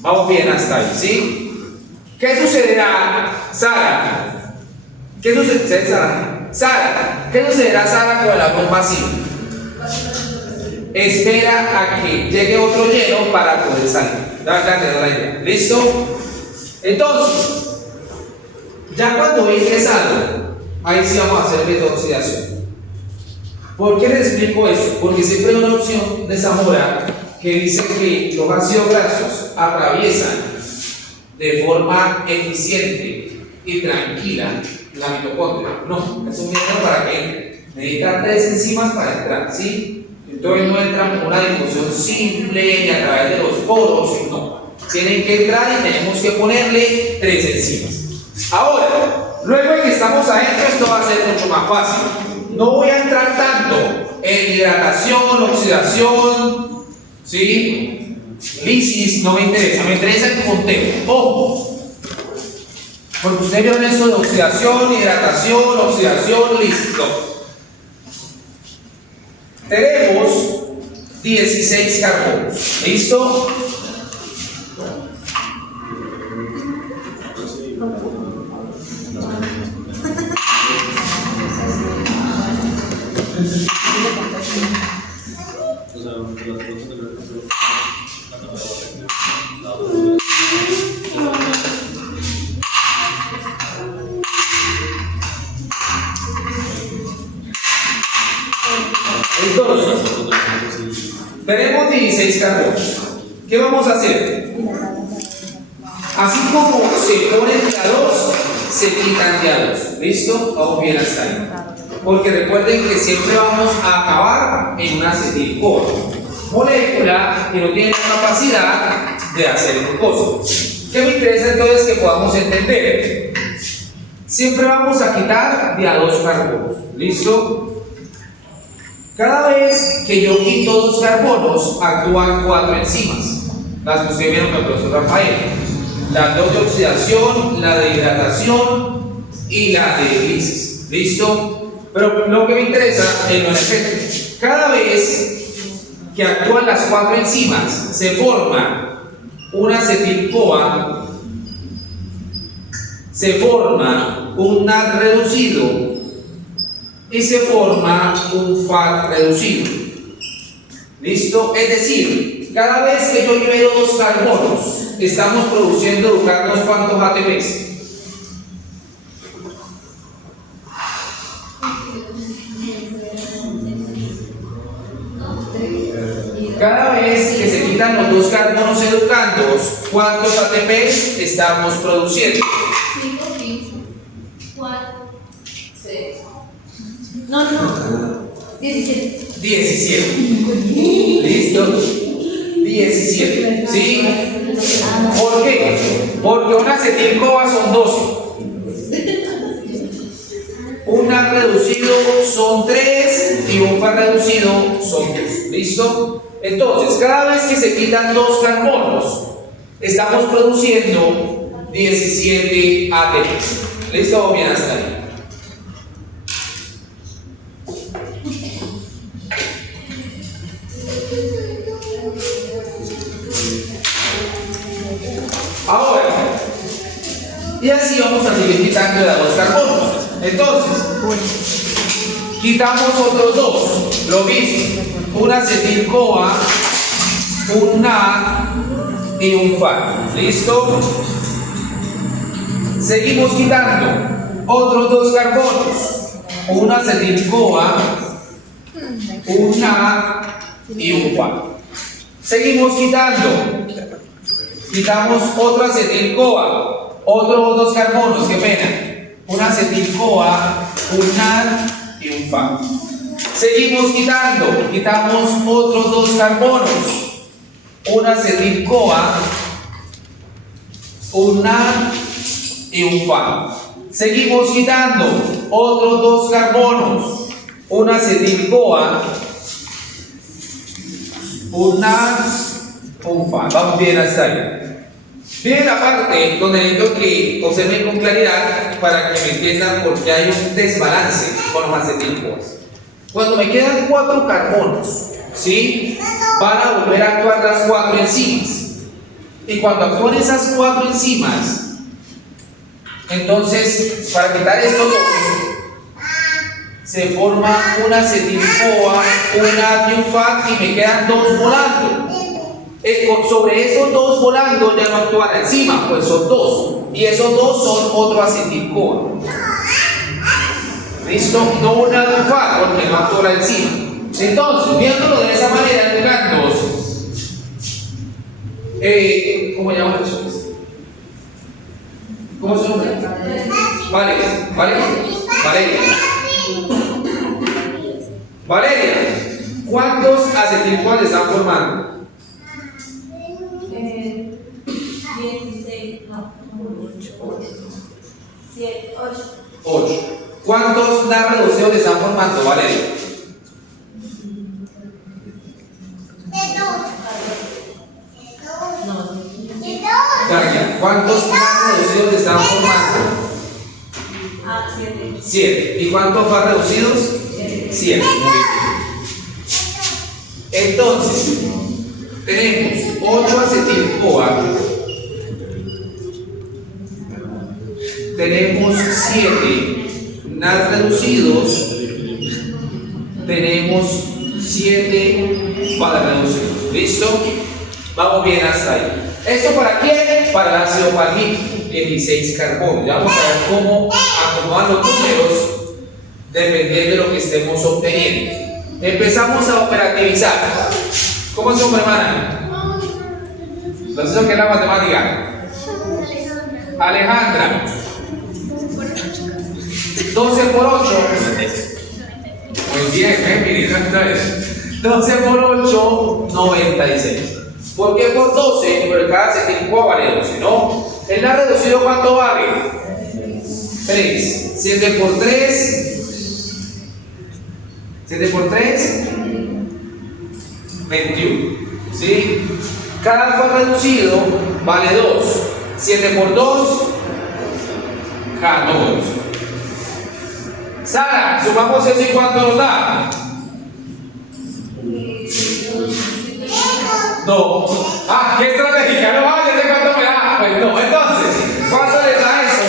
Vamos bien hasta ahí, ¿sí? ¿Qué sucederá, Sara? ¿Qué sucederá, Sara, con el avión vacío? Espera a que llegue otro lleno para poder salir. Da la idea. ¿Listo? Entonces, ya cuando he ingresado, ahí sí vamos a hacer beta-oxidación. ¿Por qué les explico eso? Porque siempre hay una opción de Zamora que dice que los ácidos grasos atraviesan de forma eficiente y tranquila la mitocondria. No, es un método para que necesitan 3 enzimas para entrar, ¿sí? Entonces no entran por una difusión simple ni a través de los poros, no. Tienen que entrar y tenemos que ponerle 3 enzimas. Ahora, luego de que estamos adentro, esto va a ser mucho más fácil. No voy a entrar tanto en hidratación, oxidación, ¿sí? Lisis, no me interesa el conteo. Ojo, porque ustedes vieron eso de oxidación, hidratación, lisis. No. Tenemos 16 carbonos. ¿Listo? Entonces, tenemos 16 carbonos. ¿Qué vamos a hacer? Así como se ponen de a 2, se quitan de a 2. ¿Listo? Vamos bien hasta ahí. Porque recuerden que siempre vamos a acabar en una acetil-CoA, molécula que no tiene la capacidad de hacer glucosa. ¿Qué me interesa entonces que podamos entender? Siempre vamos a quitar de a 2 carbonos. ¿Listo? Cada vez que yo quito 2 carbonos, actúan 4 enzimas. Las que ustedes vieron con el profesor Rafael. La 2 de oxidación, la de hidratación y la de lisis. ¿Listo? Pero lo que me interesa es los efectos. Cada vez que actúan las 4 enzimas, se forma una acetil-CoA, se forma un NAD reducido y se forma un FAT reducido. ¿Listo? Es decir, cada vez que yo libero 2 carbonos, estamos produciendo, educarnos, ¿cuántos ATPs? Cada vez que se quitan los 2 carbonos educandos, ¿cuántos ATPs estamos produciendo? 5, 15, 4, 6. No. 17. 17. ¿Listo? 17. ¿Sí? ¿Por qué? Porque una acetil-CoA son 12. Un NAD reducido son 3 y un FAT reducido son 2. ¿Listo? Entonces, cada vez que se quitan 2 carbonos, estamos produciendo 17 ATPs. ¿Listo? Bien hasta ahí. Ahora, y así vamos a seguir quitando de a 2 carbonos. Entonces, quitamos otros 2, lo mismo, una acetil-CoA, un NAD y un FAT. ¿Listo? Seguimos quitando otros 2 carbonos, una acetil-CoA, un NAD y un FAT. Seguimos quitando. Quitamos otro acetil-CoA, otros 2 carbonos, qué pena. Una acetil-CoA, un NAD y un FAT. Seguimos quitando, quitamos otros 2 carbonos, una acetil-CoA, un NAD y un FAT. Seguimos quitando otros 2 carbonos, una acetil-CoA, un NAD, un FAT. Vamos bien hasta ahí. Viene la parte donde necesito que observen con claridad para que me entiendan por qué hay un desbalance con los acetil-CoAs. Cuando me quedan 4 carbonos, ¿sí? Van a volver a actuar las 4 enzimas. Y cuando actúan esas 4 enzimas, entonces, para quitar estos 2, se forma una acetil-CoA, un NAD y un FAT y me quedan 2 volando. Sobre esos 2 volando ya no actúa la enzima, pues son 2. Y esos 2 son otro acetil-CoA. ¿Listo? No un NAD y un FAT porque no actúa la enzima. Entonces, viéndolo de esa manera, tendrán 2. ¿Cómo llamamos eso? ¿Cómo se llama? Valeria. Valeria, ¿cuántos acetil-CoA están formando? 16, no, 7, 8. 8. ¿Cuántos NAD reducidos están formando, Valeria? 2. Tania, ¿cuántos NAD reducidos están formando? 7. 7. ¿Y cuántos FAT reducidos? 7. Entonces, tenemos 8 acetil-CoA, tenemos 7 NAD reducidos, tenemos 7 FAT reducidos. ¿Listo? Vamos bien hasta ahí. ¿Esto para quién? Para el ácido palmítico, 16 carbonos. Ya vamos a ver cómo acomodar los números dependiendo de lo que estemos obteniendo. Empezamos a operativizar. ¿Cómo se llama, hermana? Entonces, ¿qué es la matemática? Alejandra. 12 por 8. Muy bien, miren, entonces. 12 por 8, 96. ¿Por qué por 12? Porque cada centímetro vale 12, ¿no? ¿El la reducido cuánto vale? 3. 7 por 3. 7 por 3. 21. ¿Sí? Cada alfa reducido vale 2. 7 por 2. 14. Sara, sumamos eso y cuánto nos da. No. Ah, qué estratégica. No, ya sé cuánto me da. Pues no, entonces, ¿cuánto les da eso?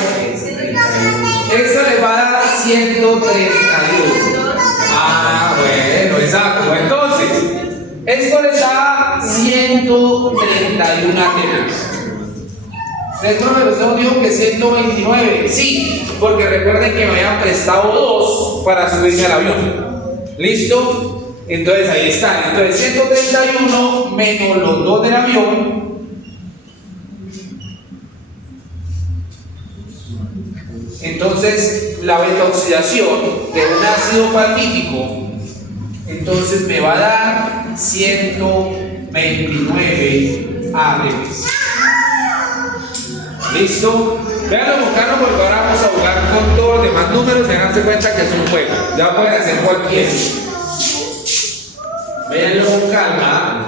Eso les va a dar 131. Ah, bueno, exacto. Entonces, esto les da 131 ATPs. Dentro de los dos digo que 129. Sí, porque recuerden que me habían prestado 2 para subirme al avión. ¿Listo? Entonces ahí están. Entonces 131 menos los 2 del avión. Entonces la beta oxidación de un ácido palmítico entonces me va a dar 129 ABPs. ¿Listo? Véanlo con calma porque ahora vamos a jugar con todos los demás números y háganse cuenta que es un juego. Ya pueden hacer cualquiera. Véanlo con calma.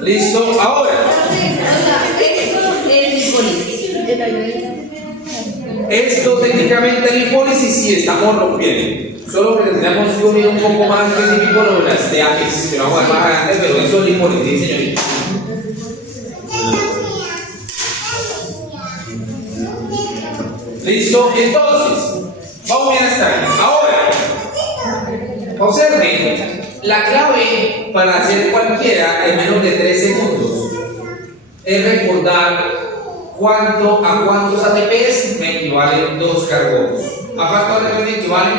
¿Listo? Ahora. Esto técnicamente en hipólisis sí estamos rompiendo. Solo que tendríamos que unir un poco más específico lo de las TAPs, que lo vamos a ver más adelante, pero eso es hipólisis, señorita. ¿Listo? Entonces, vamos bien hasta ahí. Ahora, observen, la clave para hacer cualquiera en menos de 3 segundos es recordar a cuántos ATPs me equivalen 2 carbonos. ¿A cuántos ATPs me equivalen?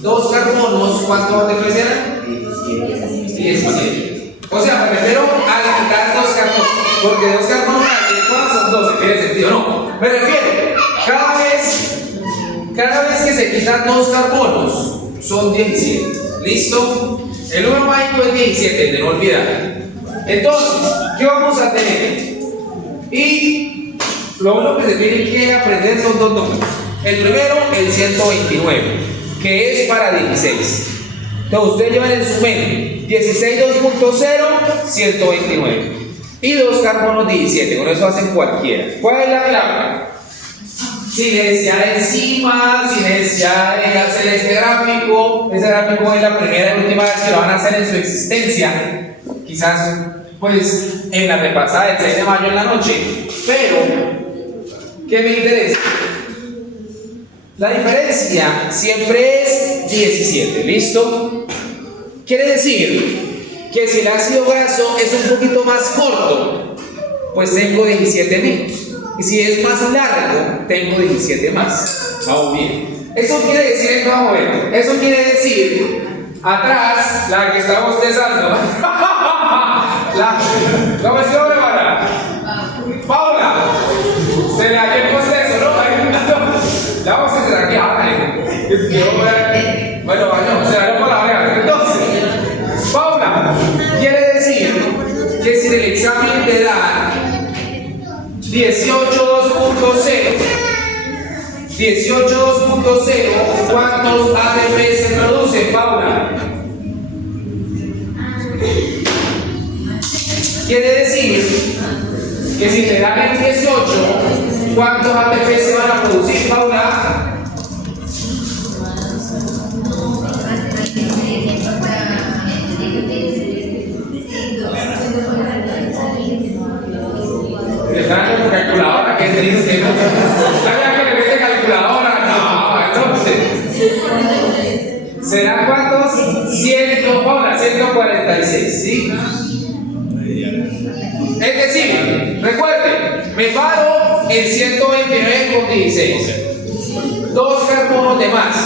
2 carbonos, ¿cuántos ATPs eran? 17. O sea, me refiero a quitar 2 carbonos, porque 2 carbonos ¿cuántos son 12? ¿Tiene sentido? No. Me refiero, cada vez que se quitan 2 carbonos, son 17. ¿Listo? El número mágico es 17, no olvidar. Entonces, ¿qué vamos a tener? Y lo único que se tiene que aprender son 2 números. El primero, el 129, que es para 16. Entonces, ustedes llevan en su mente 16 2.0, 129. Y 2 carbonos 17, con eso hacen cualquiera. ¿Cuál es la clave? Sin necesidad de enzimas, sin necesidad de hacer este gráfico. Ese gráfico es la primera y última vez que lo van a hacer en su existencia. Quizás, pues, en la repasada del 6 de mayo en la noche. Pero, ¿qué me interesa? La diferencia siempre es 17, ¿listo? Quiere decir que si el ácido graso es un poquito más corto, pues tengo 17 menos. Y si es más largo, tengo 17 más. Vamos bien. Eso quiere decir, vamos a ver, eso quiere decir, atrás, la que está bostezando, ¿cómo es que ahora para? Paula, se le halló el bostezo, ¿no? Ya vamos a hacer aquí, bueno, se la hago por la oreja. Entonces, Paula, quiere decir que si en el examen te dan 18.2.0, ¿cuántos ATP se producen, Paula? Quiere decir que si te dan el 18, ¿cuántos ATP se van a producir, Paula? Calculadora, que triste, ¿no? ¿Sabes que le mete calculadora? 46, ¿sí? Es decir, recuerden, me paro en 129,16. 2 carbonos de más.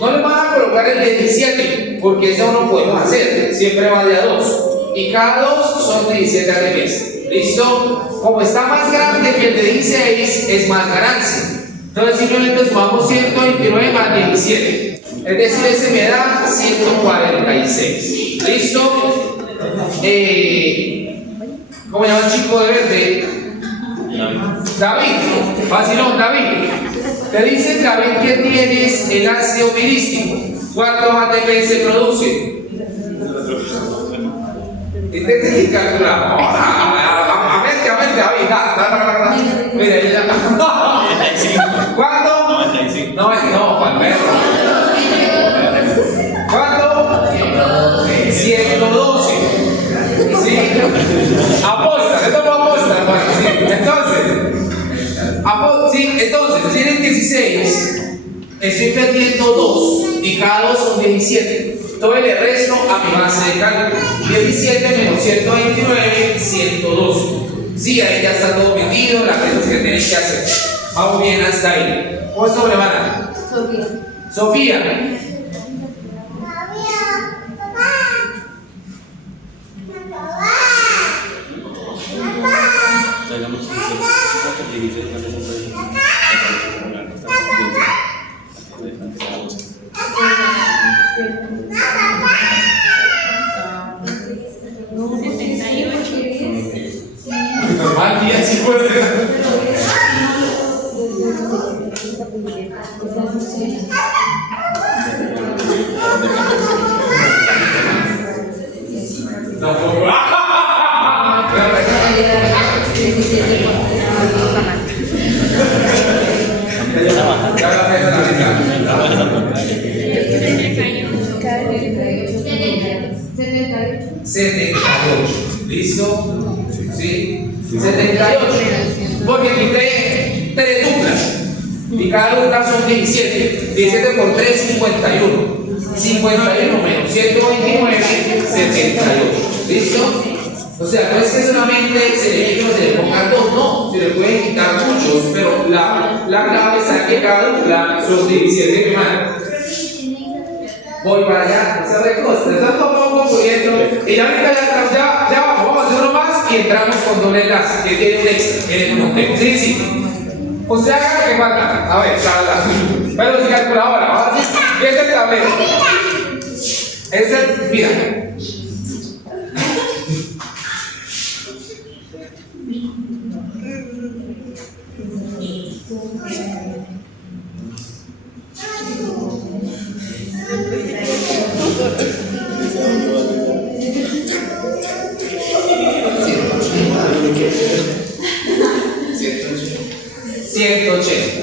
No le van a colocar el 17, porque eso no podemos hacer. Siempre va de a 2. Y cada 2 son 17 ATPs. ¿Listo? Como está más grande que el de 16, es más ganancia. Entonces simplemente sumamos 129 más 17. Es decir, ese me da 146. ¿Listo? ¿Cómo se llama el chico de verde? David. Facilón, David. Te dice David que tienes el ácido mirístico. ¿Cuántos ATP se producen? Intenten calcular. A ver, David. Mira, ¿cuánto? No, Palmero. ¿Cuánto? 112. ¿Sí? Aposta, esto no aposta, ¿sí? Entonces, tienen 16, estoy perdiendo 2 y cada 2 son 17. Entonces le resto a mi base de cálculo. 17 menos 129, 112. Sí, ahí ya está todo metido, las cosas que tenéis que hacer. Vamos bien hasta ahí. ¿Cómo es sobre hermana? Sofía. Normal, día sí puede. ¿Listo? ¿Sí? 78. Porque quité 3 duplas. Y cada dupla son 17. 17 por 3, 51. 51 menos 129, 78. ¿Listo? O sea, no es que solamente se le quite o se le pongan 2, no. Se le pueden quitar muchos, pero la clave está que cada dupla son 17 que más. Voy para allá, se recosta, están poco corriendo y ya ahorita ya vamos a hacer uno más y entramos con doble enlace que tiene un extra, que es un monteo. Sí. O sea, haga lo que falta. A ver, pero si calculadora, ahora sí, y este es el tablero. Mira.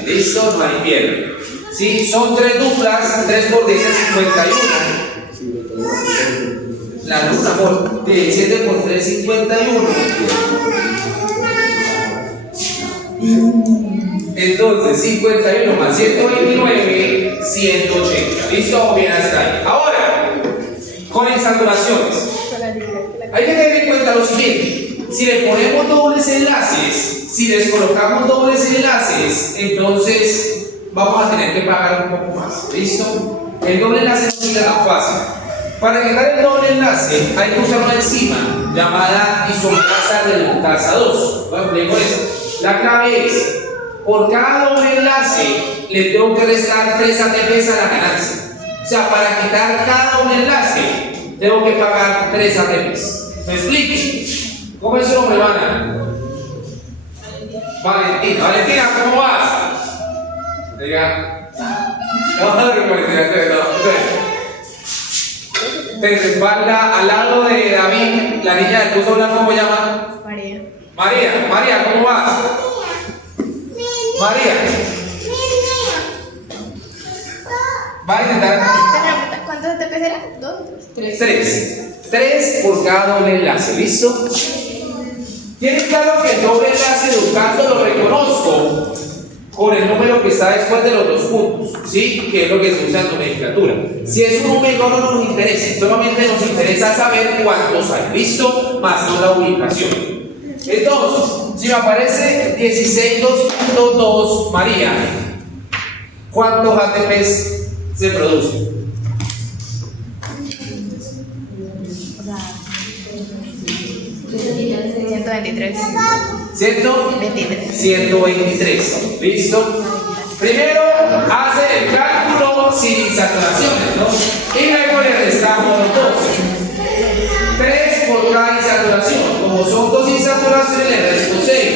¿Listo? No hay pierde. ¿Sí? Son 3 duplas, 3 por 10 es 51. La luna por 17 por 3, 51. Entonces, 51 más 129, 180. ¿Listo? Bien hasta ahí. Ahora, con insaturaciones. Hay que tener en cuenta lo siguiente. Si le ponemos dobles enlaces, si les colocamos dobles enlaces, entonces vamos a tener que pagar un poco más. ¿Listo? El doble enlace no es tan fácil. Para quitar el doble enlace hay que usar una enzima llamada isomerasa reductasa 2. Voy a explicar eso. La clave es, por cada doble enlace le tengo que restar 3 ATPs a la ganancia. O sea, para quitar cada doble enlace tengo que pagar 3 ATPs. ¿Me explico? ¿Cómo es su nombre, hermana? Valentina, ¿cómo vas? Diga. No. Te respalda al lado de David, la niña del curso blanco, ¿cómo se llama? María, ¿cómo vas? María. Va a intentar. ¿Cuántos ATP será? 2, 3 por cada doble enlace, ¿listo? Tienen claro que el doble enlace educando lo reconozco con el número que está después de los dos puntos, ¿sí? Que es lo que se usa en nomenclatura. Si es un omega no nos interesa, solamente nos interesa saber cuántos hay, ¿listo? Más no la ubicación. Entonces, si me aparece 16.2.2 María, ¿cuántos ATPs se producen? $123. 123. ¿Listo? Primero hace el cálculo sin insaturaciones, ¿no? Y luego le restamos 2. 3 por cada insaturación. Como son 2 insaturaciones, le resto 6.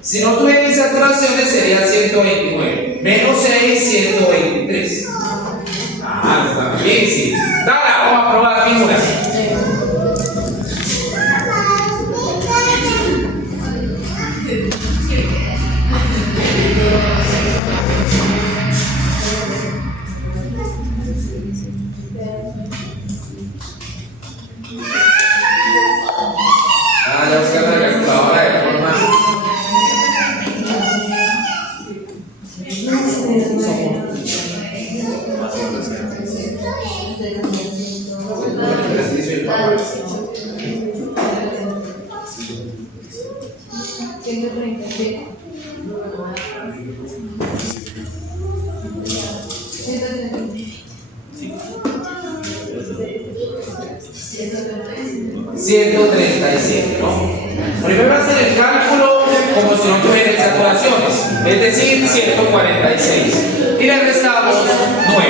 Si no tuviera insaturaciones, sería 129. Menos 6, 123. Ah, está bien, sí. Dale, vamos a probar figuras. Ya buscar la calculadora de forma. $137, ¿no? Primero va a hacer el cálculo como si no tuviera insaturaciones, es decir, 146. Y le restamos 9.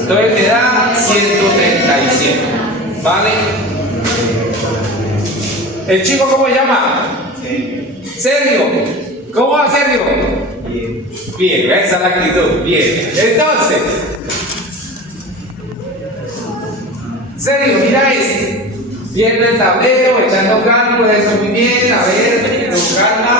Entonces queda 137. ¿Vale? ¿El chico cómo se llama? Sergio. ¿Cómo va Sergio? Bien. Bien, esa es la actitud. Bien. Entonces, Sergio, mira este. Viendo el tablero, echando cálculos, eso muy bien. A ver, con calma.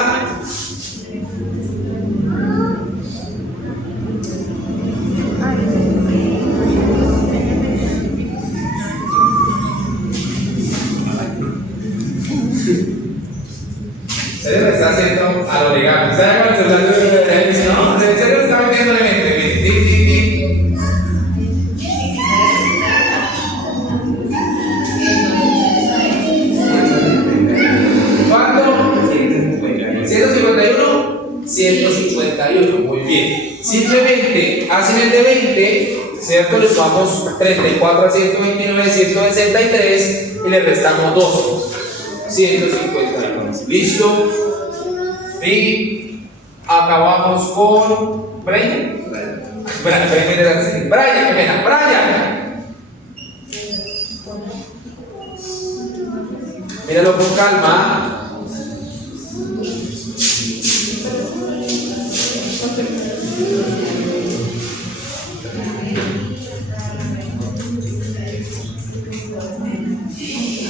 Sergio me está haciendo a lo legal. ¿Sabe cuál es el celular de dice, no? Sergio está metiéndole mente. ¿Cuánto? 151. 151, muy bien. Simplemente hacen el de 20, ¿cierto? Les vamos 34 a 129, 163 y le restamos 2. 151. ¿Listo? Y acabamos con Brian. Brian. Míralo con calma.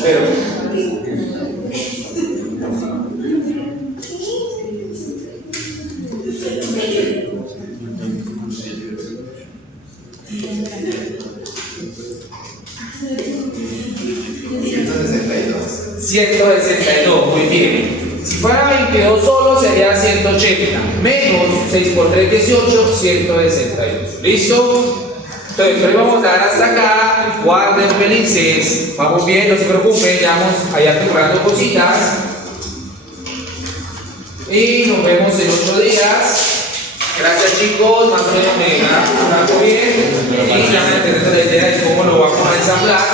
Pero $162, muy bien. Si fuera 22 solo sería 180, menos 6 por 3, 18, 162. ¿Listo? Entonces, hoy vamos a dar hasta acá. Guarden felices. Vamos bien, no se preocupen, ya vamos allá preparando cositas. Y nos vemos en 8 días. Gracias chicos, más o menos me hago bien. Y ya me entendí la idea de cómo lo vamos a ensamblar.